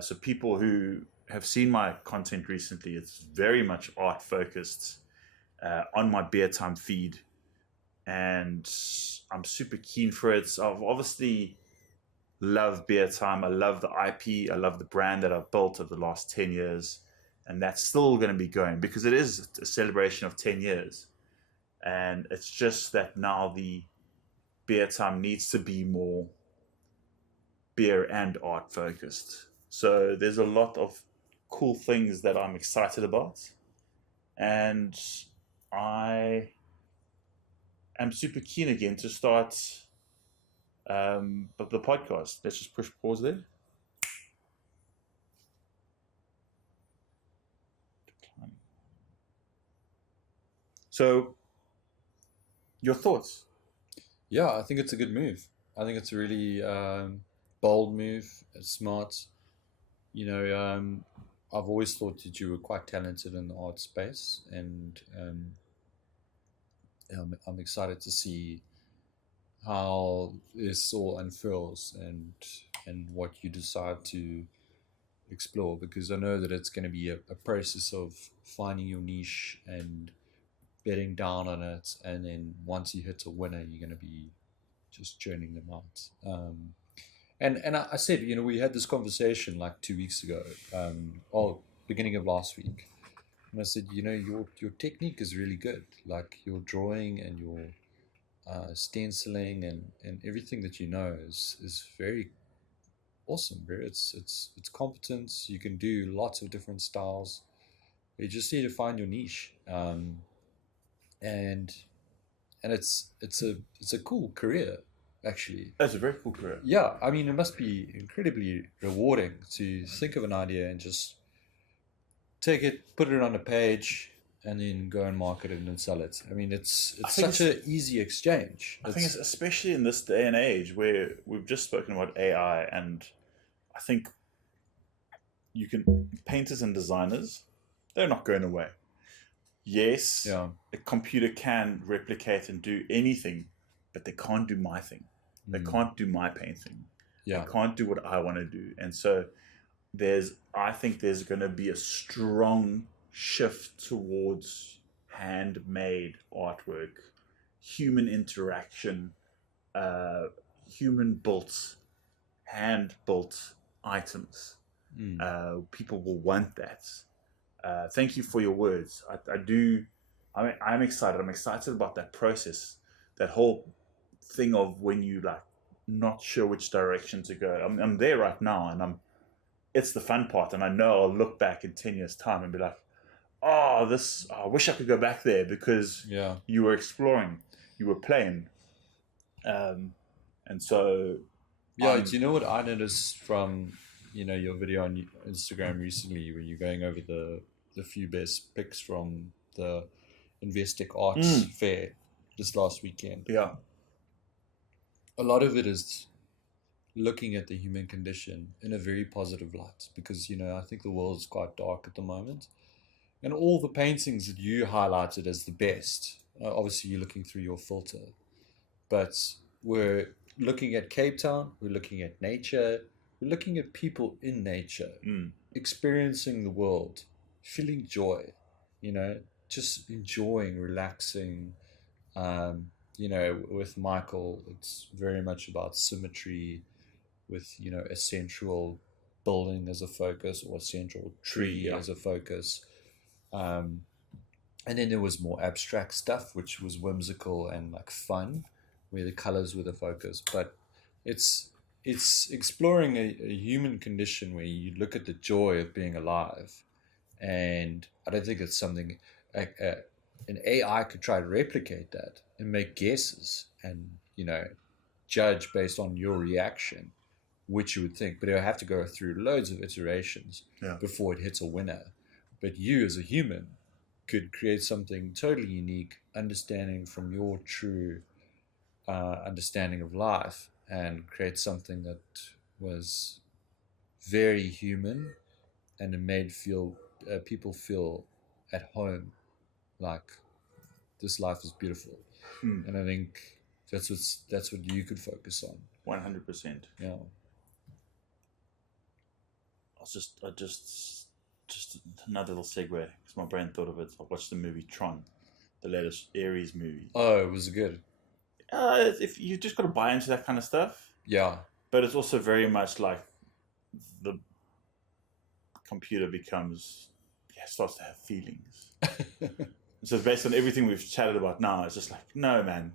So people who have seen my content recently, it's very much art focused on my beertime feed. And I'm super keen for it. So I've obviously love beertime. I love the IP. I love the brand that I've built over the last 10 years. And that's still going to be going because it is a celebration of 10 years. And it's just that now the beertime needs to be more beer and art focused. So there's a lot of cool things that I'm excited about. And I am super keen again to start but the podcast. Let's just push pause there. So, your thoughts? Yeah, I think it's a good move. I think it's a really bold move. It's smart. I've always thought that you were quite talented in the art space, and I'm excited to see how this all unfurls and what you decide to explore, because I know that it's going to be a process of finding your niche and betting down on it, and then once you hit a winner, you're going to be just churning them out. And I said, we had this conversation like 2 weeks ago, beginning of last week, and I said, your technique is really good, like your drawing and your stenciling and everything that is very awesome. It's competence. You can do lots of different styles. You just need to find your niche, and it's a cool career, actually. That's a very cool career. Yeah, I mean, it must be incredibly rewarding to think of an idea and just take it, put it on a page, and then go and market it and sell it. I mean, I it's think such an easy exchange. I think it's especially in this day and age where we've just spoken about AI, and I think you can painters and designers, they're not going away. Yes, yeah, a computer can replicate and do anything, but they can't do my thing. They can't do my painting. They yeah, can't do what I want to do. And so I think there's going to be a strong shift towards handmade artwork, human interaction, human built, hand built items. People will want that. Thank you for your words. I do. I'm excited. I'm excited about that process. That whole thing of when you like not sure which direction to go. I'm there right now, and it's the fun part. And I know I'll look back in 10 years' time and be like, oh, I wish I could go back there because yeah. you were exploring, you were playing. And so, Yeah, do you know what I noticed from your video on Instagram recently, when you're going over the few best picks from the Investec Arts Fair this last weekend? yeah, A lot of it is looking at the human condition in a very positive light, because I think the world is quite dark at the moment, and all the paintings that you highlighted as the best, obviously you're looking through your filter, but we're looking at Cape Town, we're looking at nature, we're looking at people in nature, experiencing the world, feeling joy, just enjoying, relaxing. With Michael, it's very much about symmetry, with a central building as a focus, or a central tree yeah. as a focus. And then there was more abstract stuff, which was whimsical and like fun, where the colors were the focus. But it's exploring a human condition where you look at the joy of being alive, and I don't think it's something like an AI could try to replicate that and make guesses and judge based on your reaction, which you would think, but it'll have to go through loads of iterations before it hits a winner. But you as a human could create something totally unique, understanding from your true understanding of life, and create something that was very human, and it made people feel at home, like this life is beautiful. And I think that's what you could focus on. 100%. Yeah. I just another little segue, because my brain thought of it. I watched the movie Tron, the latest Ares movie. Oh, it was good. If you just got to buy into that kind of stuff. Yeah. But it's also very much like the computer starts to have feelings. So based on everything we've chatted about now, it's just like, no, man,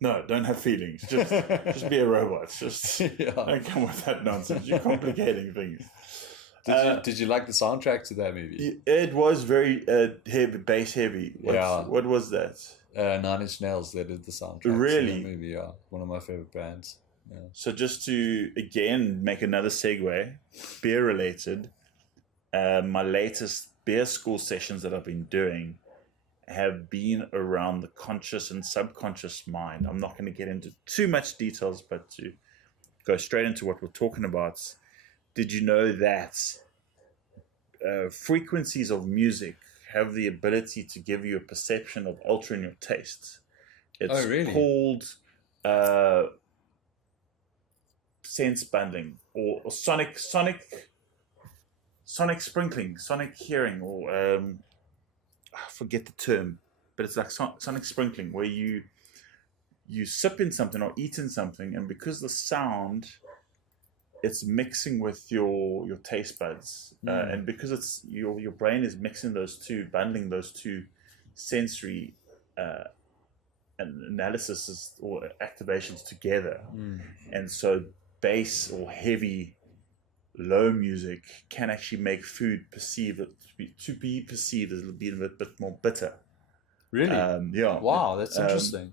no, don't have feelings. Just be a robot. Just don't come with that nonsense. You're complicating things. Did you like the soundtrack to that movie? It was very heavy, bass heavy. What was that? 9 Inch Nails. They did the soundtrack. Really? To that movie, yeah. One of my favorite bands. Yeah. So just to again make another segue, beer related. My latest beer school sessions that I've been doing have been around the conscious and subconscious mind. I'm not going to get into too much details, but to go straight into what we're talking about. Did you know that frequencies of music have the ability to give you a perception of altering your tastes? It's really? called sense bundling, or sonic sprinkling, sonic hearing, or I forget the term, but it's like sonic sprinkling, where you sip in something or eat in something, and because the sound, it's mixing with your taste buds, and because it's your brain is mixing those two, bundling those two sensory analysis or activations together, and so bass or heavy low music can actually make food to be perceived as being a bit more bitter. Really? Yeah. Wow, that's interesting.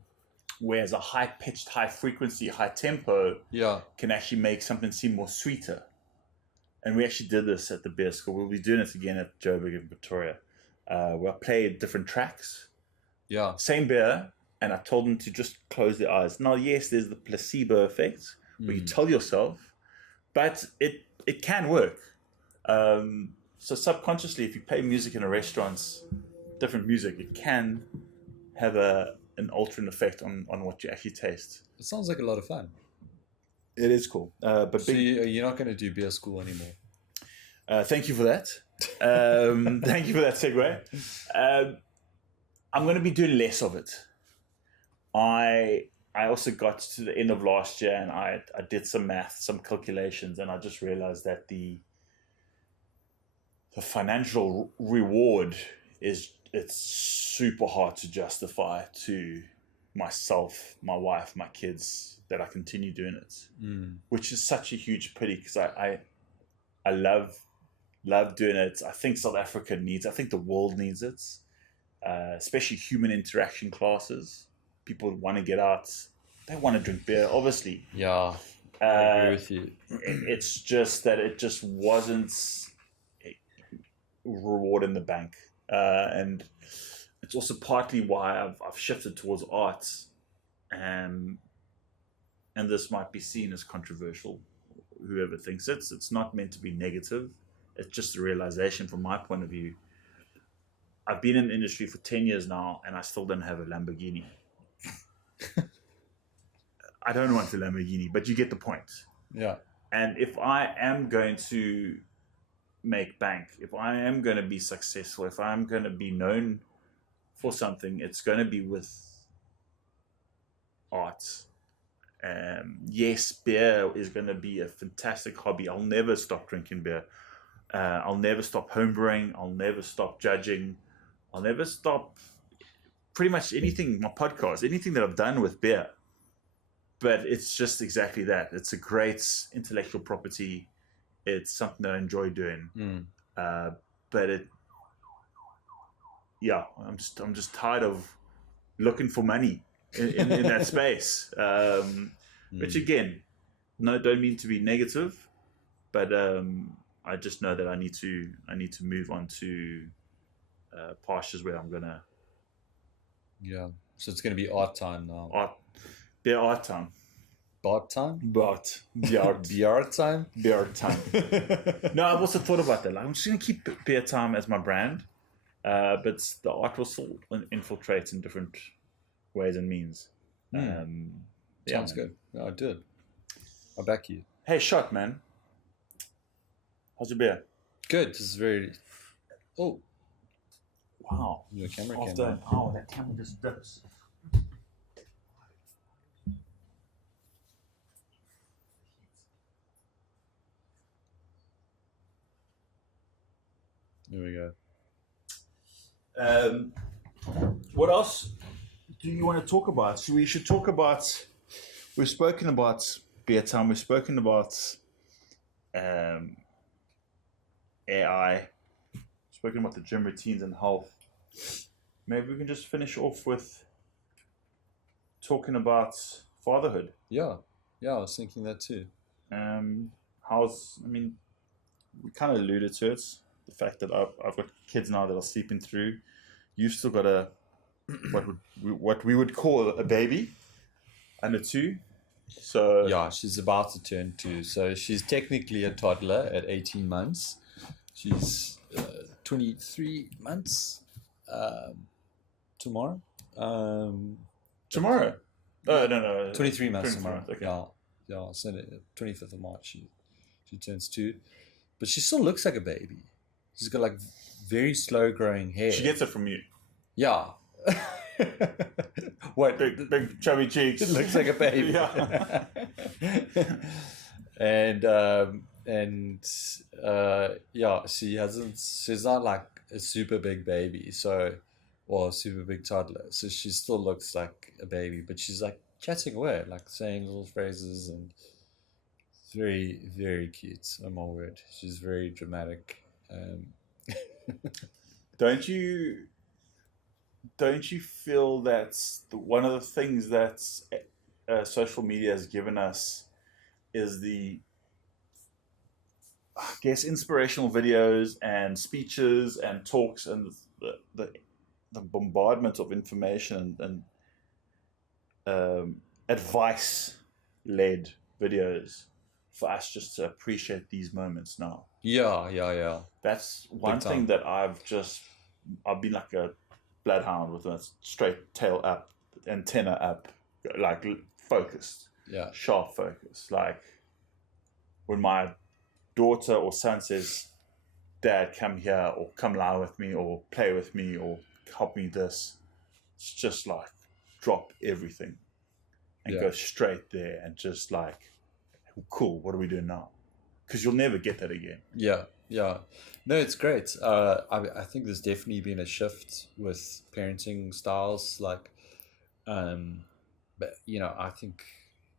Whereas a high-pitched, high-frequency, high-tempo Yeah. can actually make something seem more sweeter. and we actually did this at the beer school. We'll be doing it again at Joburg in Victoria. Where I played different tracks, Yeah. same beer, and I told them to just close their eyes. Now, yes, there's the placebo effect where you tell yourself, but it can work. So subconsciously, if you play music in a restaurant, different music, it can have an altering effect on what you actually taste. It sounds like a lot of fun. It is cool. But So you're not going to do beer school anymore. thank you for that. Thank you for that segue. I'm going to be doing less of it. I also got to the end of last year and I did some math, some calculations, and I just realized that the financial reward it's super hard to justify to myself, my wife, my kids that I continue doing it, which is such a huge pity because I love doing it. I think South Africa needs. I think the world needs it, especially human interaction classes. People want to get out. They want to drink beer, obviously. Yeah, I agree with you. It's just that it just wasn't a reward in the bank, and it's also partly why I've shifted towards arts, and this might be seen as controversial. Whoever thinks it's not meant to be negative. It's just a realization from my point of view. I've been in the industry for 10 years now, and I still don't have a Lamborghini. I don't want a Lamborghini, but you get the point. Yeah. And if I am going to make bank, if I am going to be successful, if I'm going to be known for something, it's going to be with art. Yes, beer is going to be a fantastic hobby. I'll never stop drinking beer. I'll never stop homebrewing. I'll never stop judging. I'll never stop pretty much anything, my podcast, anything that I've done with beer. But it's just exactly that. It's a great intellectual property. It's something that I enjoy doing. But I'm just tired of looking for money in that space. Which again, don't mean to be negative, but I just know that I need to move on to pastures where I'm gonna. Yeah. So it's going to be art time now. Art time. Art time? But beer time? Beer time. No, I've also thought about that. Like, I'm just gonna keep beer time as my brand, but the art will still infiltrate in different ways and means. Sounds good. No, I did. I'll back you. Hey, shot man. How's your beer? Good. This is very. Oh. Wow. Your camera came on. Oh, that camera just dips. There we go. What else do you want to talk about? So we should talk about. We've spoken about beer time. We've spoken about AI. Spoken about the gym routines and health. Maybe we can just finish off with talking about fatherhood. Yeah, I was thinking that too. We kind of alluded to it. The fact that I've got kids now that are sleeping through. You've still got what we would call a baby, under 2. So yeah, she's about to turn 2. So she's technically a toddler at 18 months. She's 23 months tomorrow. Tomorrow? Oh, no. 23 months tomorrow. Months, okay. Yeah. So the 25th of March, she turns 2. But she still looks like a baby. She's got like very slow growing hair. She gets it from you. Yeah. What? Big chubby cheeks. It looks like a baby. Yeah. She's not like a super big baby, or a super big toddler. So she still looks like a baby, but she's like chatting away, like saying little phrases, and very, very cute. Oh my word. She's very dramatic. Don't you feel that's one of the things that social media has given us is guess, inspirational videos and speeches and talks and the bombardment of information and advice led videos for us just to appreciate these moments now. Yeah. That's Big one thing time. that I've been like a bloodhound with a straight tail up, antenna up, like focused, Yeah. sharp focus. Like when my daughter or son says, "Dad, come here," or "Come lie with me," or "Play with me," or "Help me this," it's just like drop everything and Yeah. go straight there and just like, cool, what are we doing now? Because you'll never get that again. Yeah. No, it's great. I think there's definitely been a shift with parenting styles. Like, but I think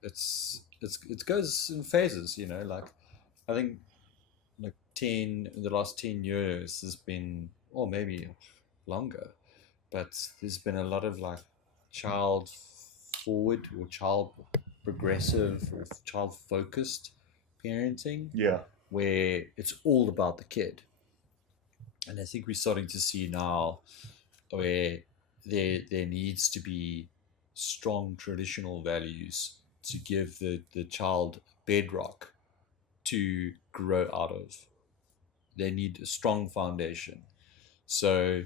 it goes in phases. Like I think like in the last 10 years there's been, or maybe longer, but there's been a lot of like child forward or child progressive or child focused parenting Yeah. where it's all about the kid. And I think we're starting to see now where there needs to be strong traditional values to give the child bedrock to grow out of. They need a strong foundation. So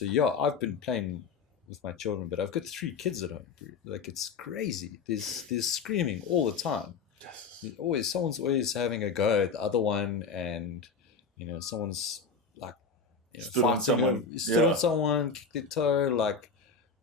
yeah, I've been playing with my children, but I've got 3 kids at home. Like it's crazy. There's screaming all the time. Someone's always having a go at the other one, and someone's like Stood on someone. stood Yeah. on someone, kicked their toe, like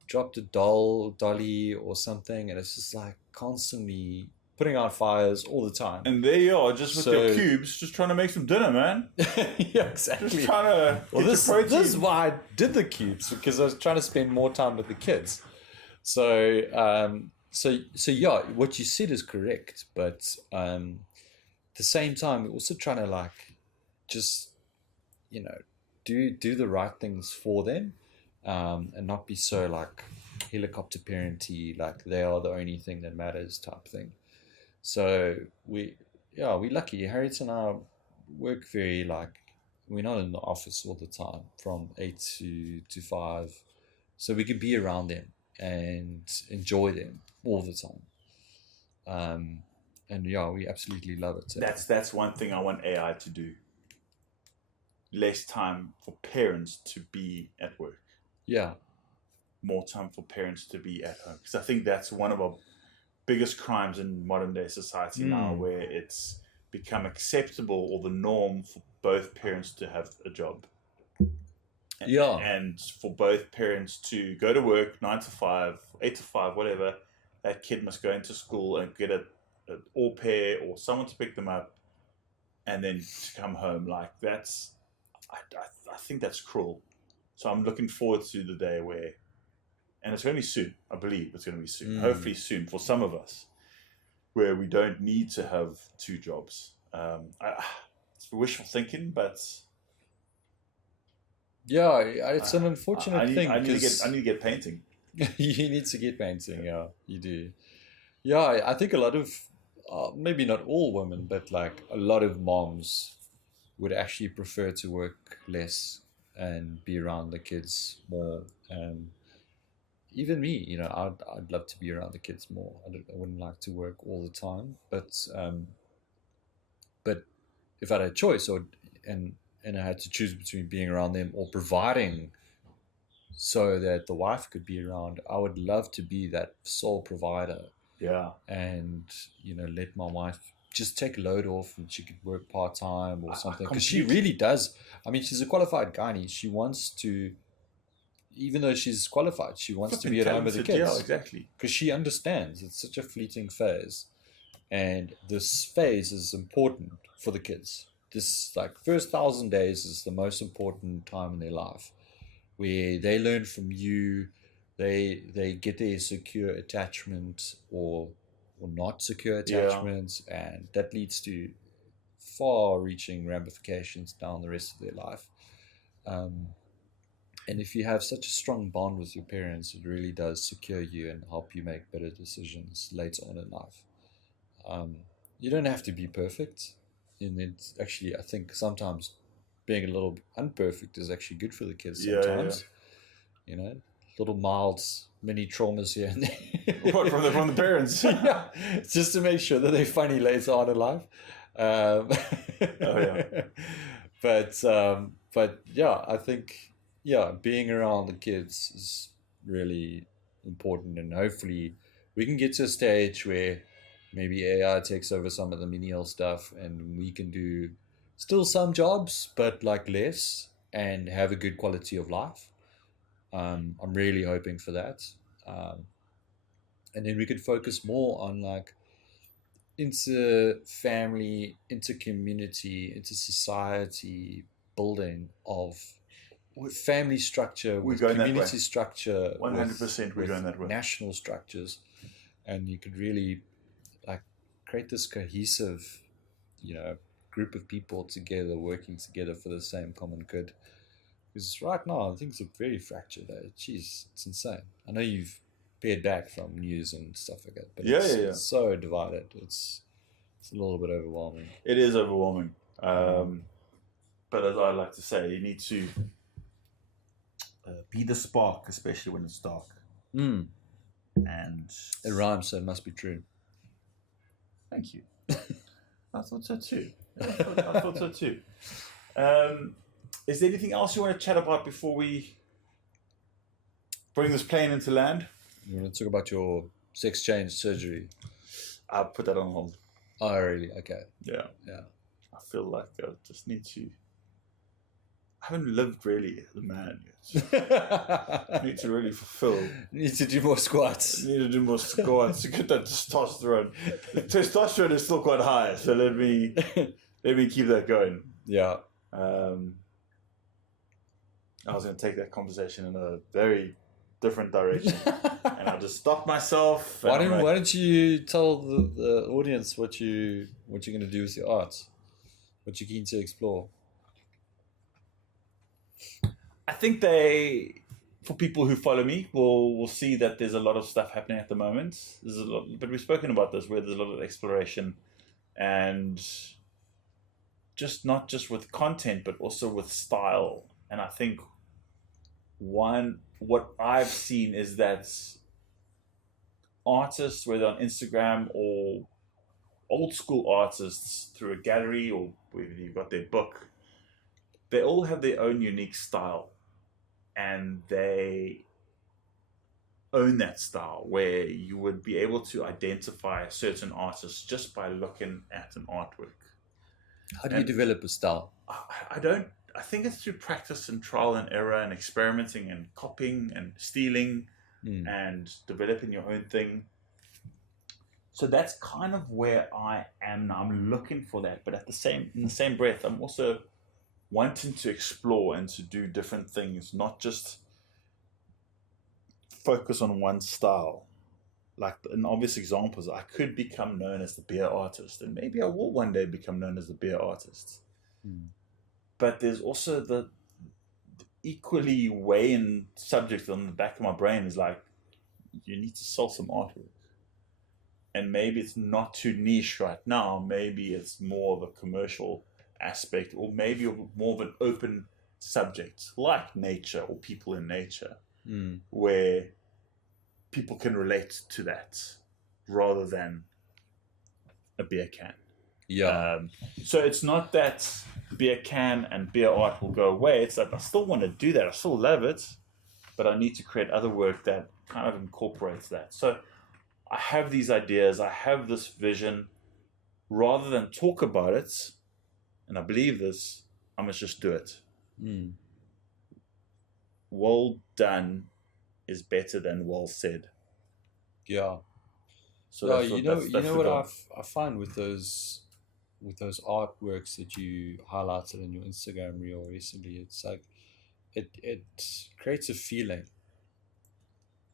dropped a dolly or something, and it's just like constantly putting out fires all the time. And there you are, just with So- your cubes, just trying to make some dinner, man. Yeah, exactly. Just trying to Well, get this your protein. is why I did the cubes, because I was trying to spend more time with the kids. So yeah, what you said is correct, but at the same time, we're also trying to like just do the right things for them, and not be so like helicopter parenty, like they are the only thing that matters type thing. So we're lucky. Harriet and I work very like we're not in the office all the time from 8 to 5, so we can be around them and enjoy them all the time. And yeah, we absolutely love it. That's one thing I want AI to do. Less time for parents to be at work. Yeah, More time for parents to be at home. Because I think that's one of our biggest crimes in modern day society now, where it's become acceptable or the norm for both parents to have a job. Yeah. And for both parents to go to work 9 to 5, 8 to 5, whatever. That kid must go into school and get an au pair or someone to pick them up, and then to come home. Like that's, I think that's cruel. So I'm looking forward to the day where, and it's going to be soon. I believe it's going to be soon. Hopefully soon for some of us, where we don't need to have 2 jobs. It's wishful thinking, but yeah, it's an unfortunate thing. I need to get painting. You need to get painting. Yeah, you do. Yeah, I think a lot of, maybe not all women, but like a lot of moms would actually prefer to work less and be around the kids more. Even me, I'd love to be around the kids more. I wouldn't like to work all the time, but if I had a choice, and I had to choose between being around them or providing so that the wife could be around, I would love to be that sole provider. Yeah. And let my wife just take a load off, and she could work part-time or something, because she completely- really does. I mean, she's a qualified gynae. She wants to, even though she's qualified, she wants to be at home with the kids. Yeah, exactly. Because she understands it's such a fleeting phase, and this phase is important for the kids. This like first 1,000 days is the most important time in their life, where they learn from you, they get their secure attachment or not secure attachments, and that leads to far-reaching ramifications down the rest of their life. And if you have such a strong bond with your parents, it really does secure you and help you make better decisions later on in life. You don't have to be perfect. And it's actually, I think sometimes being a little unperfect is actually good for the kids Yeah, sometimes. You know, little mild mini traumas here and there. What, from the parents? Yeah, just to make sure that they're funny later on in life. Um, Oh yeah. but yeah, I think being around the kids is really important, and hopefully we can get to a stage where maybe AI takes over some of the menial stuff, and we can do still some jobs, but like less, and have a good quality of life. I'm really hoping for that. Um, and then we could focus more on like into family, into community, into society building of family structure We're with going that way. community structure 100% we're going that way. national structures, and you could really like create this cohesive, group of people together working together for the same common good. Because right now things are very fractured. Jeez, it's insane. I know you've pared back from news and stuff like that, but Yeah, it's so divided. It's a little bit overwhelming. It is overwhelming. But as I like to say, you need to be the spark, especially when it's dark. Mm. And It rhymes, so it must be true. Thank you. I thought so too. I thought so too. Is there anything else you want to chat about before we bring this plane into land? You want to talk about your sex change surgery? I'll put that on hold. Oh, really? Okay. Yeah. Yeah. I feel like I just need to. I haven't lived really as a man yet. I need to really fulfill. Need to do more squats. I need to do more squats to get that testosterone. The testosterone is still quite high, so let me keep that going. Yeah. I was going to take that conversation in a very different direction, and I just stopped myself. Why don't you tell the audience what you're going to do with your art, what you're keen to explore? I think for people who follow me, will see that there's a lot of stuff happening at the moment. There's a lot, but we've spoken about this, where there's a lot of exploration, and not just with content, but also with style. And I think what I've seen is that artists, whether on Instagram or old school artists through a gallery or whether you've got their book, they all have their own unique style, and they own that style, where you would be able to identify a certain artist just by looking at an artwork. How do you develop a style? I think it's through practice and trial and error and experimenting and copying and stealing and developing your own thing. So that's kind of where I am now. I'm looking for that, but in the same breath, I'm also wanting to explore and to do different things, not just focus on one style. Like an obvious example is I could become known as the beer artist, and maybe I will one day become known as the beer artist. But there's also the equally weighing subject on the back of my brain is like, you need to sell some artwork. And maybe it's not too niche right now. Maybe it's more of a commercial aspect, or maybe more of an open subject like nature or people in nature, where people can relate to that rather than a beer can. Yeah. So it's not that beer can and beer art will go away. It's like I still want to do that. I still love it, but I need to create other work that kind of incorporates that. So I have these ideas. I have this vision. Rather than talk about it, and I believe this, I must just do it. Well done is better than well said. Yeah. So you know what I find with those artworks that you highlighted in your Instagram reel recently, it's like it creates a feeling,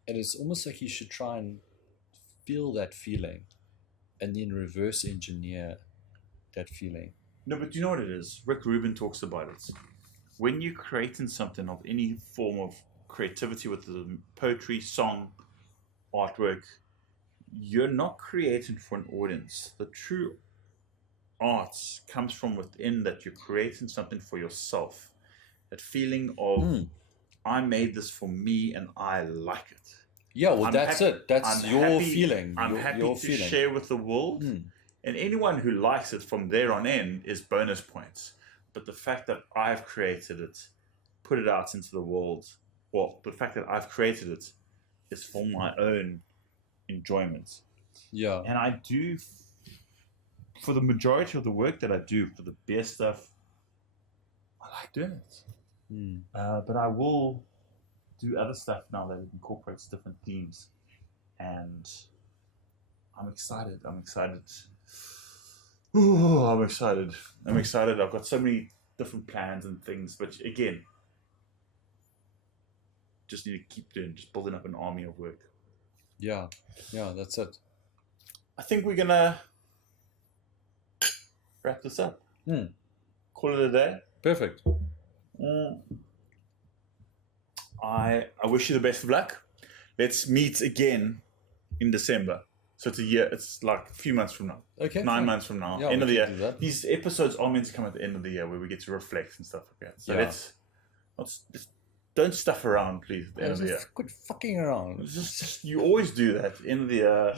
and it's almost like you should try and feel that feeling, and then reverse engineer that feeling. No, but you know what it is? Rick Rubin talks about it. When you're creating something of any form of creativity, with the poetry, song, artwork, you're not creating for an audience. The true art comes from within, that you're creating something for yourself. That feeling of, Mm. I made this for me and I like it. Yeah, well, that's happy, it. That's I'm your happy, feeling. I'm your, happy your to feeling. share with the world. Mm. And anyone who likes it from there on in is bonus points. But the fact that I've created it, put it out into the world, well, the fact that I've created it is for my own enjoyment. Yeah. And I do, for the majority of the work that I do, for the beer stuff, I like doing it. Mm. But I will do other stuff now that incorporates different themes. And I'm excited. Ooh, I'm excited. I've got so many different plans and things. But again, just need to keep just building up an army of work. Yeah. Yeah, that's it. I think we're going to wrap this up. Mm. Call it a day. Perfect. I wish you the best of luck. Let's meet again in December. So it's a year. It's like a few months from now. Okay. 9 fine. months from now. Yeah, End of the we year. can do that. These episodes are meant to come at the end of the year where we get to reflect and stuff like that. So Yeah. let's don't stuff around, please, at the end of the year. Quit fucking around. It's just you always do that. End of the year,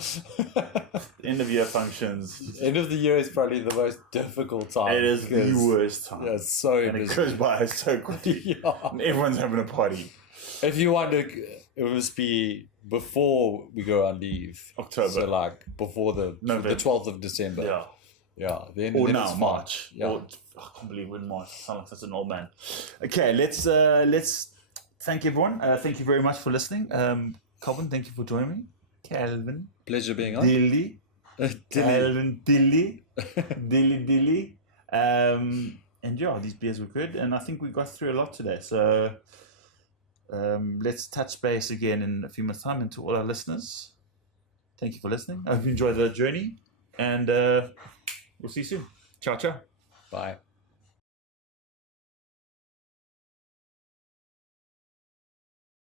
end of year functions. End of the year is probably the most difficult time. It is the because- worst time. Yeah, it's so And it busy. goes by so quickly. Yeah. And everyone's having a party. If you wonder, it must be before we go on leave. October. So like before the November. 12th of December. Yeah. Yeah. Then, Or then now, it's fine. March. Yeah. Or, I can't believe we're in March. I sound like such an old man. Okay, let's thank everyone. Thank you very much for listening. Calvin, thank you for joining me. Calvin. Pleasure being on. Dilly. Calvin Dilly. Dilly. And yeah, these beers were good. And I think we got through a lot today. So let's touch base again in a few months' time. And to all our listeners, thank you for listening. I hope you enjoyed the journey. And we'll see you soon. Ciao, ciao. Bye.